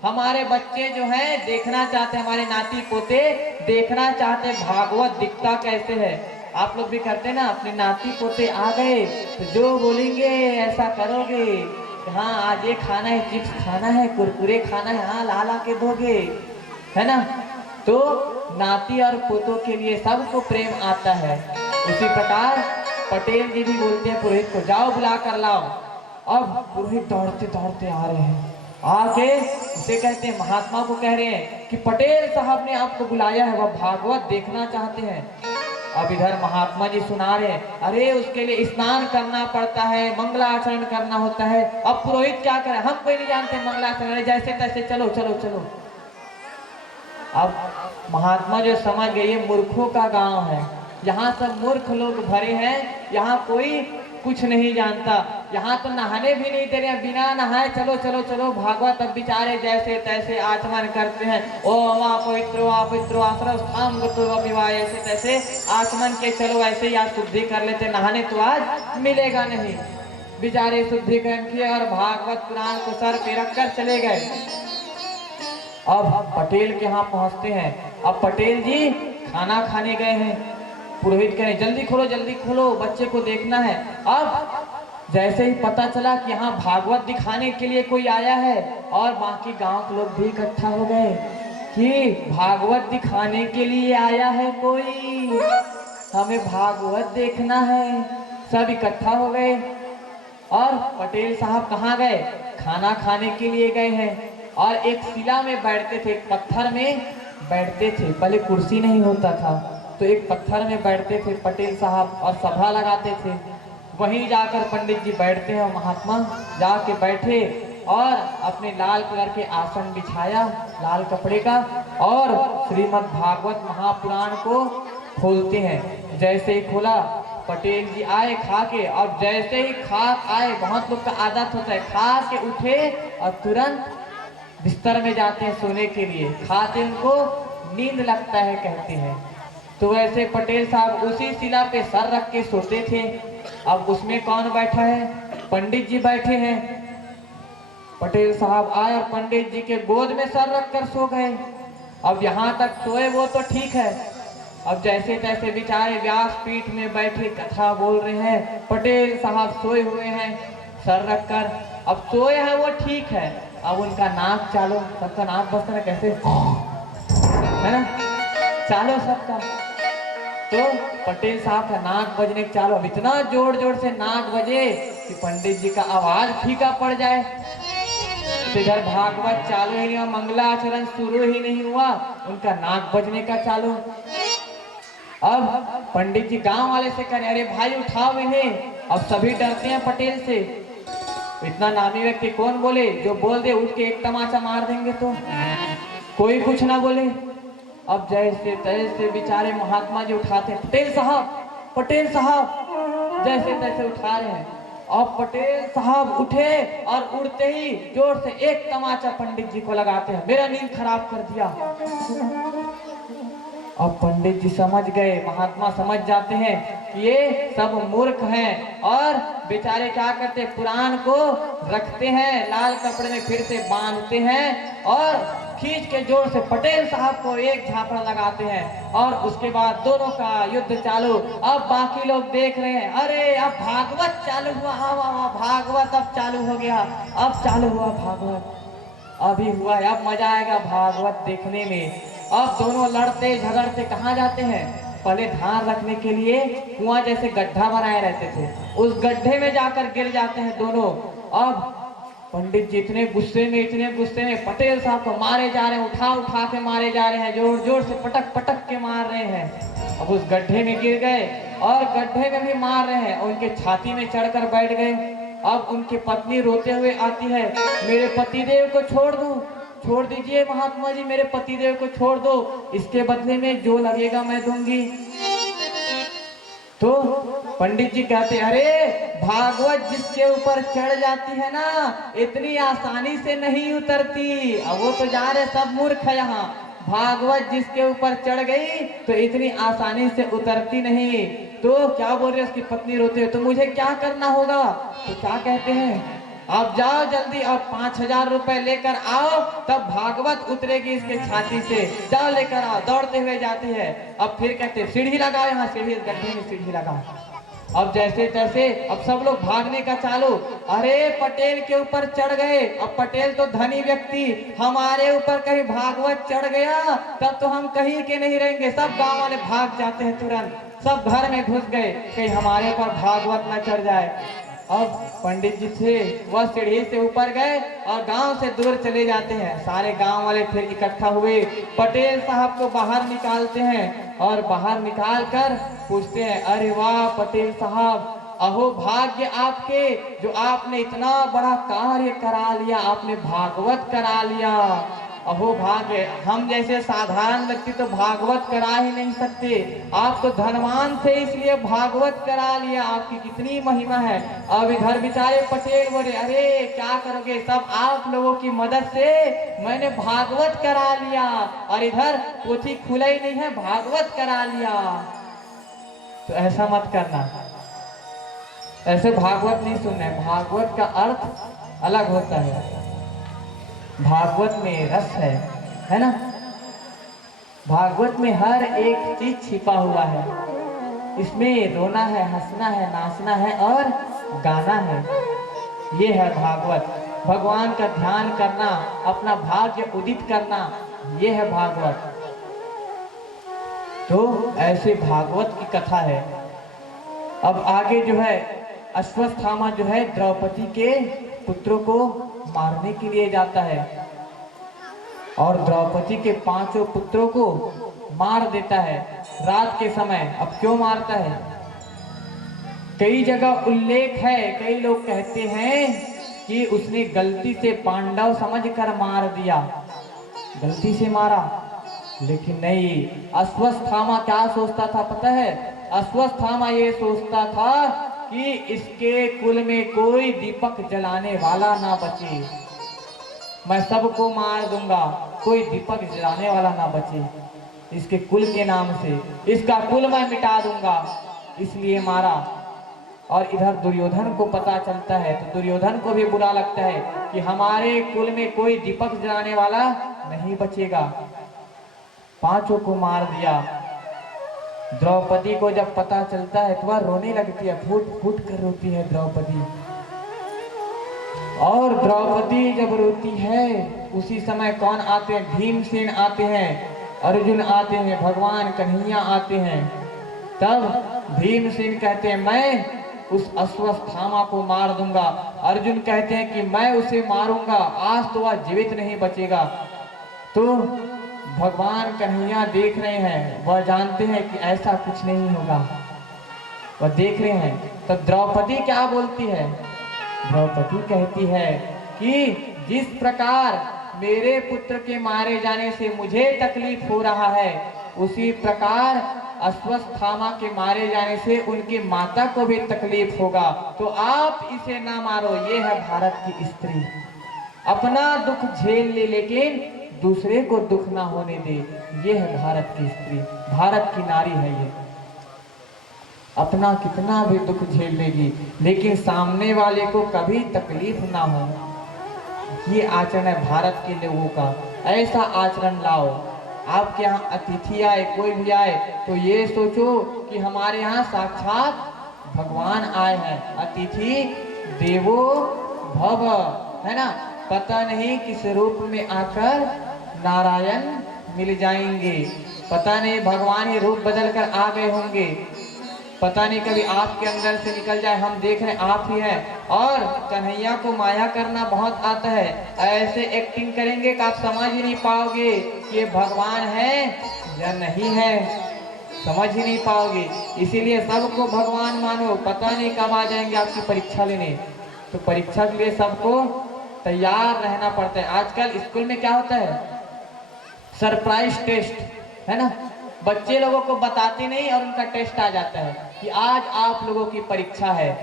हमारे बच्चे जो हैं देखना चाहते, हमारे नाती पोते देखना चाहते भागवत दिखता कैसे है। आप लोग भी करते ना, अपने नाती पोते आ गए तो जो बोलेंगे ऐसा करोगे, हाँ आज ये खाना है, चिप्स खाना है, कुरकुरे खाना है, हाँ ला ला के दोगे, है ना। तो नाती और पोतों के लिए सबको प्रेम आता है। उसी प्रकार पटेल जी भी बोलते हैं पुरोहित को जाओ बुला कर लाओ। अब पुरोहित दौड़ते दौड़ते आ रहे हैं, आके उसे कहते हैं, महात्मा को कह रहे हैं कि पटेल साहब ने आपको बुलाया है, वह भागवत देखना चाहते हैं। अब इधर महात्मा जी सुना रहे हैं, अरे उसके लिए स्नान करना पड़ता है, मंगलाचरण करना होता है। अब पुरोहित क्या करे, हम कोई नहीं जानते मंगलाचरण, जैसे तैसे चलो चलो चलो। अब महात्मा जो समझ गए ये मूर्खों का गांव है, यहाँ सब मूर्ख लोग भरे हैं, यहाँ कोई कुछ नहीं जानता, यहाँ तो नहाने भी नहीं दे रहे हैं, बिना नहाए चलो चलो चलो भागवत। अब बेचारे जैसे तैसे आचमन करते हैं, ओ पवित्रो आश्रय स्थान विवाह, ऐसे तैसे आचमन के चलो ऐसे ही आज शुद्धि कर लेते, नहाने तो आज मिलेगा नहीं। बेचारे शुद्धिकरण किए और भागवत पुराण को सर पे रखकर चले गए। अब पटेल के यहाँ पहुंचते हैं, अब पटेल जी खाना खाने गए हैं, पुरोहित कह रहे जल्दी खोलो बच्चे को देखना है। अब जैसे ही पता चला कि यहाँ भागवत दिखाने के लिए कोई आया है, और बाकी गांव के लोग भी इकट्ठा हो गए कि भागवत दिखाने के लिए आया है कोई, हमें भागवत देखना है, सब इकट्ठा हो गए। और पटेल साहब कहाँ गए, खाना खाने के लिए गए हैं, और एक शिला में बैठते थे, एक पत्थर में बैठते थे, पहले कुर्सी नहीं होता था तो एक पत्थर में बैठते थे पटेल साहब और सभा लगाते थे। वहीं जाकर पंडित जी बैठते हैं, महात्मा जाके बैठे और अपने लाल कलर के आसन बिछाया, लाल कपड़े का, और श्रीमद् भागवत महापुराण को खोलते हैं। जैसे ही खोला पटेल जी आए खा के, और जैसे ही खा आए, बहुत लोग का आदत होता है खा के उठे और तुरंत बिस्तर में जाते हैं सोने के लिए, खाते उनको नींद लगता है कहते हैं। तो वैसे पटेल साहब उसी शिला पे सर रख के सोते थे। अब उसमें कौन बैठा है, पंडित जी बैठे हैं। पटेल साहब आए और पंडित जी के गोद में सर रख कर सो गए। अब यहाँ तक सोए वो तो ठीक है, अब जैसे तैसे बेचारे व्यासपीठ में बैठे कथा बोल रहे हैं, पटेल साहब सोए हुए हैं सर रख कर। अब सोए हैं वो ठीक है, अब उनका नाक चालो, सबका नाक बजता है कैसे, है ना, चालो सबका। तो पटेल साहब का नाक बजने चालो, अब इतना जोर जोर से नाक बजे कि पंडित जी का आवाज फीका पड़ जाए। तो इधर भागवत चालू ही नहीं हुआ, मंगलाचरण शुरू ही नहीं हुआ, उनका नाक बजने का चालू। अब पंडित जी गांव वाले से कह रहे, अरे भाई उठाओ इन्हें। अब सभी डरते हैं पटेल से, इतना नामी व्यक्ति कौन बोले, जो बोल दे उठ के एक तमाचा मार देंगे, तो कोई कुछ ना बोले। अब जैसे तैसे बेचारे महात्मा जी उठाते हैं, पटेल साहब जैसे तैसे उठा रहे हैं। अब पटेल साहब उठे और उड़ते ही जोर से एक तमाचा पंडित जी को लगाते हैं, मेरा नींद खराब कर दिया। अब पंडित जी समझ गए, महात्मा समझ जाते हैं कि ये सब मूर्ख हैं, और बेचारे क्या करते, पुराण को रखते हैं लाल कपड़े में, फिर से बांधते हैं और खींच के जोर से पटेल साहब को एक झापड़ा लगाते हैं, और उसके बाद दोनों का युद्ध चालू। अब बाकी लोग देख रहे हैं, अरे अब भागवत चालू हुआ, भागवत अब चालू हो गया, अब चालू हुआ भागवत, अभी हुआ, अब मजा आएगा भागवत देखने में। अब दोनों लड़ते झगड़ते कहाँ जाते हैं, पहले धान रखने के लिए कुआं जैसे गड्ढा बनाए रहते थे, उस गड्ढे में जाकर गिर जाते हैं दोनों। अब पंडित जी इतने गुस्से में पटेल साहब को मारे जा रहे हैं, उठा उठा के मारे जा रहे हैं, जोर जोर से पटक पटक के मार रहे हैं। अब उस गड्ढे में गिर गए और गड्ढे में भी मार रहे हैं और उनके छाती में चढ़कर बैठ गए। अब उनकी पत्नी रोते हुए आती है, मेरे पतिदेव को छोड़ दो, छोड़ दीजिए महात्मा जी, मेरे पतिदेव को छोड़ दो, इसके बदले में जो लगेगा मैं दूंगी। तो पंडित जी कहते, अरे भागवत जिसके ऊपर चढ़ जाती है ना, इतनी आसानी से नहीं उतरती। अब वो तो जा रहे सब मूर्ख है यहाँ। भागवत जिसके ऊपर चढ़ गई तो इतनी आसानी से उतरती नहीं। तो क्या बोल रहे, उसकी पत्नी रोते, तो मुझे क्या करना होगा? तो क्या कहते हैं, आप जाओ जल्दी और 5,000 रुपए लेकर आओ, तब भागवत उतरेगी इसके छाती से, जाओ लेकर आओ। दौड़ते हुए जाती है। अब फिर कहते सीढ़ी लगाओ, यहाँ सीढ़ी, गड्ढे में सीढ़ी लगाओ। अब जैसे तैसे अब सब लोग भागने का चालू। अरे पटेल के ऊपर चढ़ गए। अब पटेल तो धनी व्यक्ति, हमारे ऊपर कहीं भागवत चढ़ गया तब तो हम कहीं के नहीं रहेंगे। सब गांव वाले भाग जाते हैं, तुरंत सब घर में घुस गए, कहीं हमारे ऊपर भागवत न चढ़ जाए। अब पंडित जी थे वह सीढ़ी से ऊपर गए और गांव से दूर चले जाते हैं। सारे गांव वाले फिर इकट्ठा हुए, पटेल साहब को बाहर निकालते हैं और बाहर निकाल कर पूछते हैं, अरे वाह पटेल साहब, अहो भाग्य आपके जो आपने इतना बड़ा कार्य करा लिया, आपने भागवत करा लिया। अहो भाग्य, हम जैसे साधारण व्यक्ति तो भागवत करा ही नहीं सकते, आप तो धनवान थे इसलिए भागवत करा लिया, आपकी कितनी महिमा है। अब इधर बेचारे पटेल बोले, अरे क्या करोगे, सब आप लोगों की मदद से मैंने भागवत करा लिया, और इधर पोथी खुला ही नहीं है, भागवत करा लिया। तो ऐसा मत करना, ऐसे भागवत नहीं सुनना है। भागवत का अर्थ अलग होता है। भागवत में रस है ना। भागवत में हर एक चीज छिपा हुआ है। इसमें रोना है, हंसना है, नाचना है और गाना है। ये है भागवत। भगवान का ध्यान करना, अपना भाग्य उदित करना, ये है भागवत। तो ऐसे भागवत की कथा है। अब आगे जो है अश्वत्थामा जो है द्रौपदी के पुत्रों को मारने के लिए जाता है और द्रौपदी के 5 पुत्रों को मार देता है रात के समय। अब क्यों मारता है, कई जगह उल्लेख है, कई लोग कहते हैं कि उसने गलती से पांडव समझकर मार दिया, गलती से मारा। लेकिन नहीं, अश्वत्थामा क्या सोचता था पता है? अश्वत्थामा ये सोचता था कि इसके कुल में कोई दीपक जलाने वाला ना बचे, मैं सबको मार दूंगा, कोई दीपक जलाने वाला ना बचे इसके कुल के नाम से, इसका कुल मैं मिटा दूंगा, इसलिए मारा। और इधर दुर्योधन को पता चलता है तो दुर्योधन को भी बुरा लगता है कि हमारे कुल में कोई दीपक जलाने वाला नहीं बचेगा। 5 को मार दिया। द्रौपदी को जब पता चलता है तो वह रोने लगती है, फूट फूट कर रोती है द्रौपदी। और द्रौपदी जब रोती है उसी समय कौन आते हैं? भीमसेन आते हैं, अर्जुन आते हैं, भगवान कन्हैया आते हैं। तब भीमसेन कहते हैं मैं उस अश्वत्थामा को मार दूंगा। अर्जुन कहते हैं कि मैं उसे मारूंगा, आज तो वह जीवित नहीं बचेगा। तो भगवान कन्हैया देख रहे हैं, वह जानते हैं कि ऐसा कुछ नहीं होगा, वह देख रहे हैं। तो द्रौपदी क्या बोलती है? द्रौपदी कहती है कि जिस प्रकार मेरे पुत्र के मारे जाने से मुझे तकलीफ हो रहा है, उसी प्रकार अश्वत्थामा के मारे जाने से उनकी माता को भी तकलीफ होगा, तो आप इसे ना मारो। ये है भारत की स्त्री, अपना दुख झेल ले लेकिन दूसरे को दुख ना होने दे। ये है भारत की स्त्री, भारत की नारी है ये। अपना कितना भी दुख झेल लेगी लेकिन सामने वाले को कभी तकलीफ ना हो। ये आचरण है भारत के लोगों का। ऐसा आचरण लाओ। आपके यहाँ अतिथि आए, कोई भी आए, तो ये सोचो कि हमारे यहाँ साक्षात भगवान आए हैं। अतिथि देवो भव, है ना। पता नहीं किस रूप में आकर नारायण मिल जाएंगे, पता नहीं भगवान ये रूप बदल कर आ गए होंगे। पता नहीं कभी आपके अंदर से निकल जाए, हम देख रहे हैं आप ही हैं। और कन्हैया को माया करना बहुत आता है, ऐसे एक्टिंग करेंगे कि आप समझ ही नहीं पाओगे कि ये भगवान है या नहीं है, समझ ही नहीं पाओगे। इसीलिए सबको भगवान मानो, पता नहीं कब आ जाएंगे आपकी परीक्षा लेने, तो परीक्षा के लिए सबको तैयार रहना पड़ता है। आजकल स्कूल में क्या होता है, सरप्राइज टेस्ट, है ना, बच्चे लोगों को बताते नहीं और उनका टेस्ट आ जाता है कि आज आप लोगों की परीक्षा है।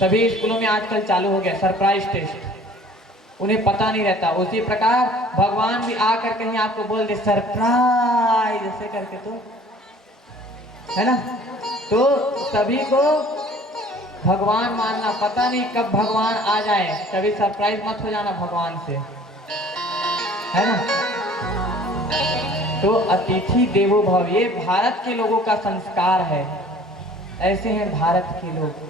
सभी स्कूलों में आजकल चालू हो गया सरप्राइज टेस्ट, उन्हें पता नहीं रहता। उसी प्रकार भगवान भी आकर कहीं आपको बोल दे सरप्राइज ऐसे करके, तो है ना, तो सभी को भगवान मानना, पता नहीं कब भगवान आ जाए, कभी सरप्राइज मत हो जाना भगवान से, है ना। तो अतिथि देवो भव, ये भारत के लोगों का संस्कार है, ऐसे हैं भारत के लोग,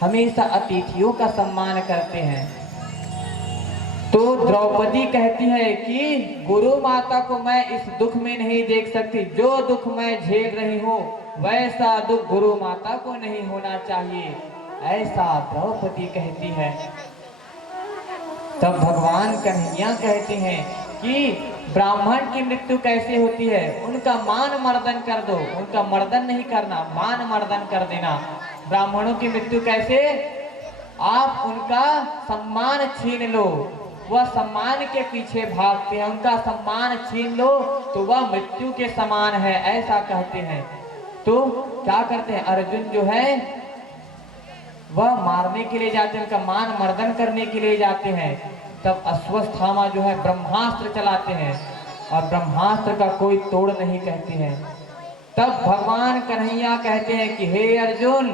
हमेशा अतिथियों का सम्मान करते हैं। तो द्रौपदी कहती है कि गुरु माता को मैं इस दुख में नहीं देख सकती, जो दुख मैं झेल रही हूँ वैसा दुख गुरु माता को नहीं होना चाहिए, ऐसा द्रौपदी कहती है। तब भगवान कन्हैया कहते हैं कि ब्राह्मण की मृत्यु कैसे होती है, उनका मान मर्दन कर दो, उनका मर्दन नहीं करना, मान मर्दन कर देना। ब्राह्मणों की मृत्यु कैसे, आप उनका सम्मान छीन लो, वह सम्मान के पीछे भागते हैं, उनका सम्मान छीन लो तो वह मृत्यु के समान है, ऐसा कहते हैं। तो क्या करते हैं, अर्जुन जो है वह मारने के लिए जाते हैं, उनका मान मर्दन करने के लिए जाते हैं। तब अश्वत्थामा जो है ब्रह्मास्त्र चलाते हैं और ब्रह्मास्त्र का कोई तोड़ नहीं कहते हैं। तब भगवान कन्हैया कहते हैं कि हे अर्जुन,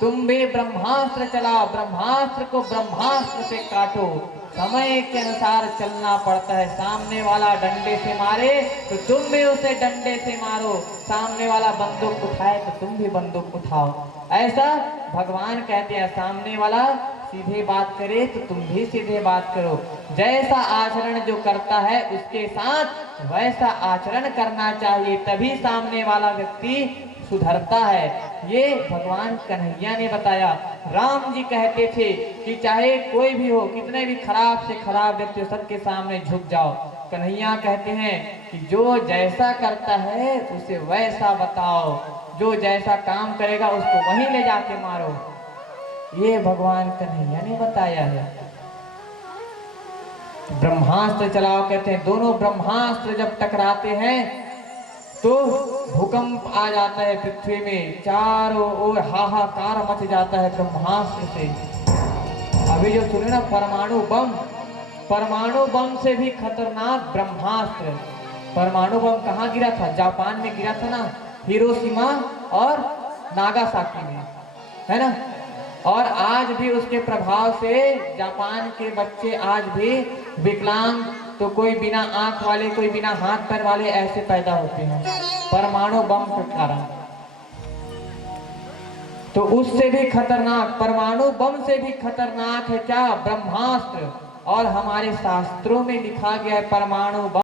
तुम भी ब्रह्मास्त्र चलाओ, ब्रह्मास्त्र को ब्रह्मास्त्र से काटो, समय के अनुसार चलना पड़ता है। सामने वाला डंडे से मारे तो तुम भी उसे डंडे से मारो, सामने वाला बंदूक उठाए तो तुम भी बंदूक उठाओ, ऐसा भगवान कहते हैं। सामने वाला सीधे बात करे तो तुम भी सीधे बात करो, जैसा आचरण जो करता है उसके साथ वैसा आचरण करना चाहिए, तभी सामने वाला व्यक्ति सुधरता है। ये भगवान कन्हैया ने बताया। राम जी कहते थे कि चाहे कोई भी हो, कितने भी खराब से खराब व्यक्ति हो, सबके सामने झुक जाओ। कन्हैया कहते हैं कि जो जैसा करता है उसे वैसा बताओ, जो जैसा काम करेगा उसको वहीं ले जाके मारो, ये भगवान कन्हैया ने बताया है। ब्रह्मास्त्र चलाओ कहते हैं, दोनों ब्रह्मास्त्र जब टकराते हैं तो भूकंप आ जाता है पृथ्वी में, चारों ओर हाहाकार मच जाता है ब्रह्मास्त्र से। अभी जो सुने ना परमाणु बम, परमाणु बम से भी खतरनाक ब्रह्मास्त्र। परमाणु बम कहाँ गिरा था, जापान में गिरा था ना, हिरोशिमा और नागासाकी में, है ना। और आज भी उसके प्रभाव से जापान के बच्चे आज भी विकलांग, तो कोई बिना आंख वाले, कोई बिना हाथ पैर वाले ऐसे पैदा होते हैं परमाणु बम के कारण। तो उससे भी खतरनाक, परमाणु बम से भी खतरनाक है क्या, ब्रह्मास्त्र। और हमारे शास्त्रों में लिखा गया है परमाणु बम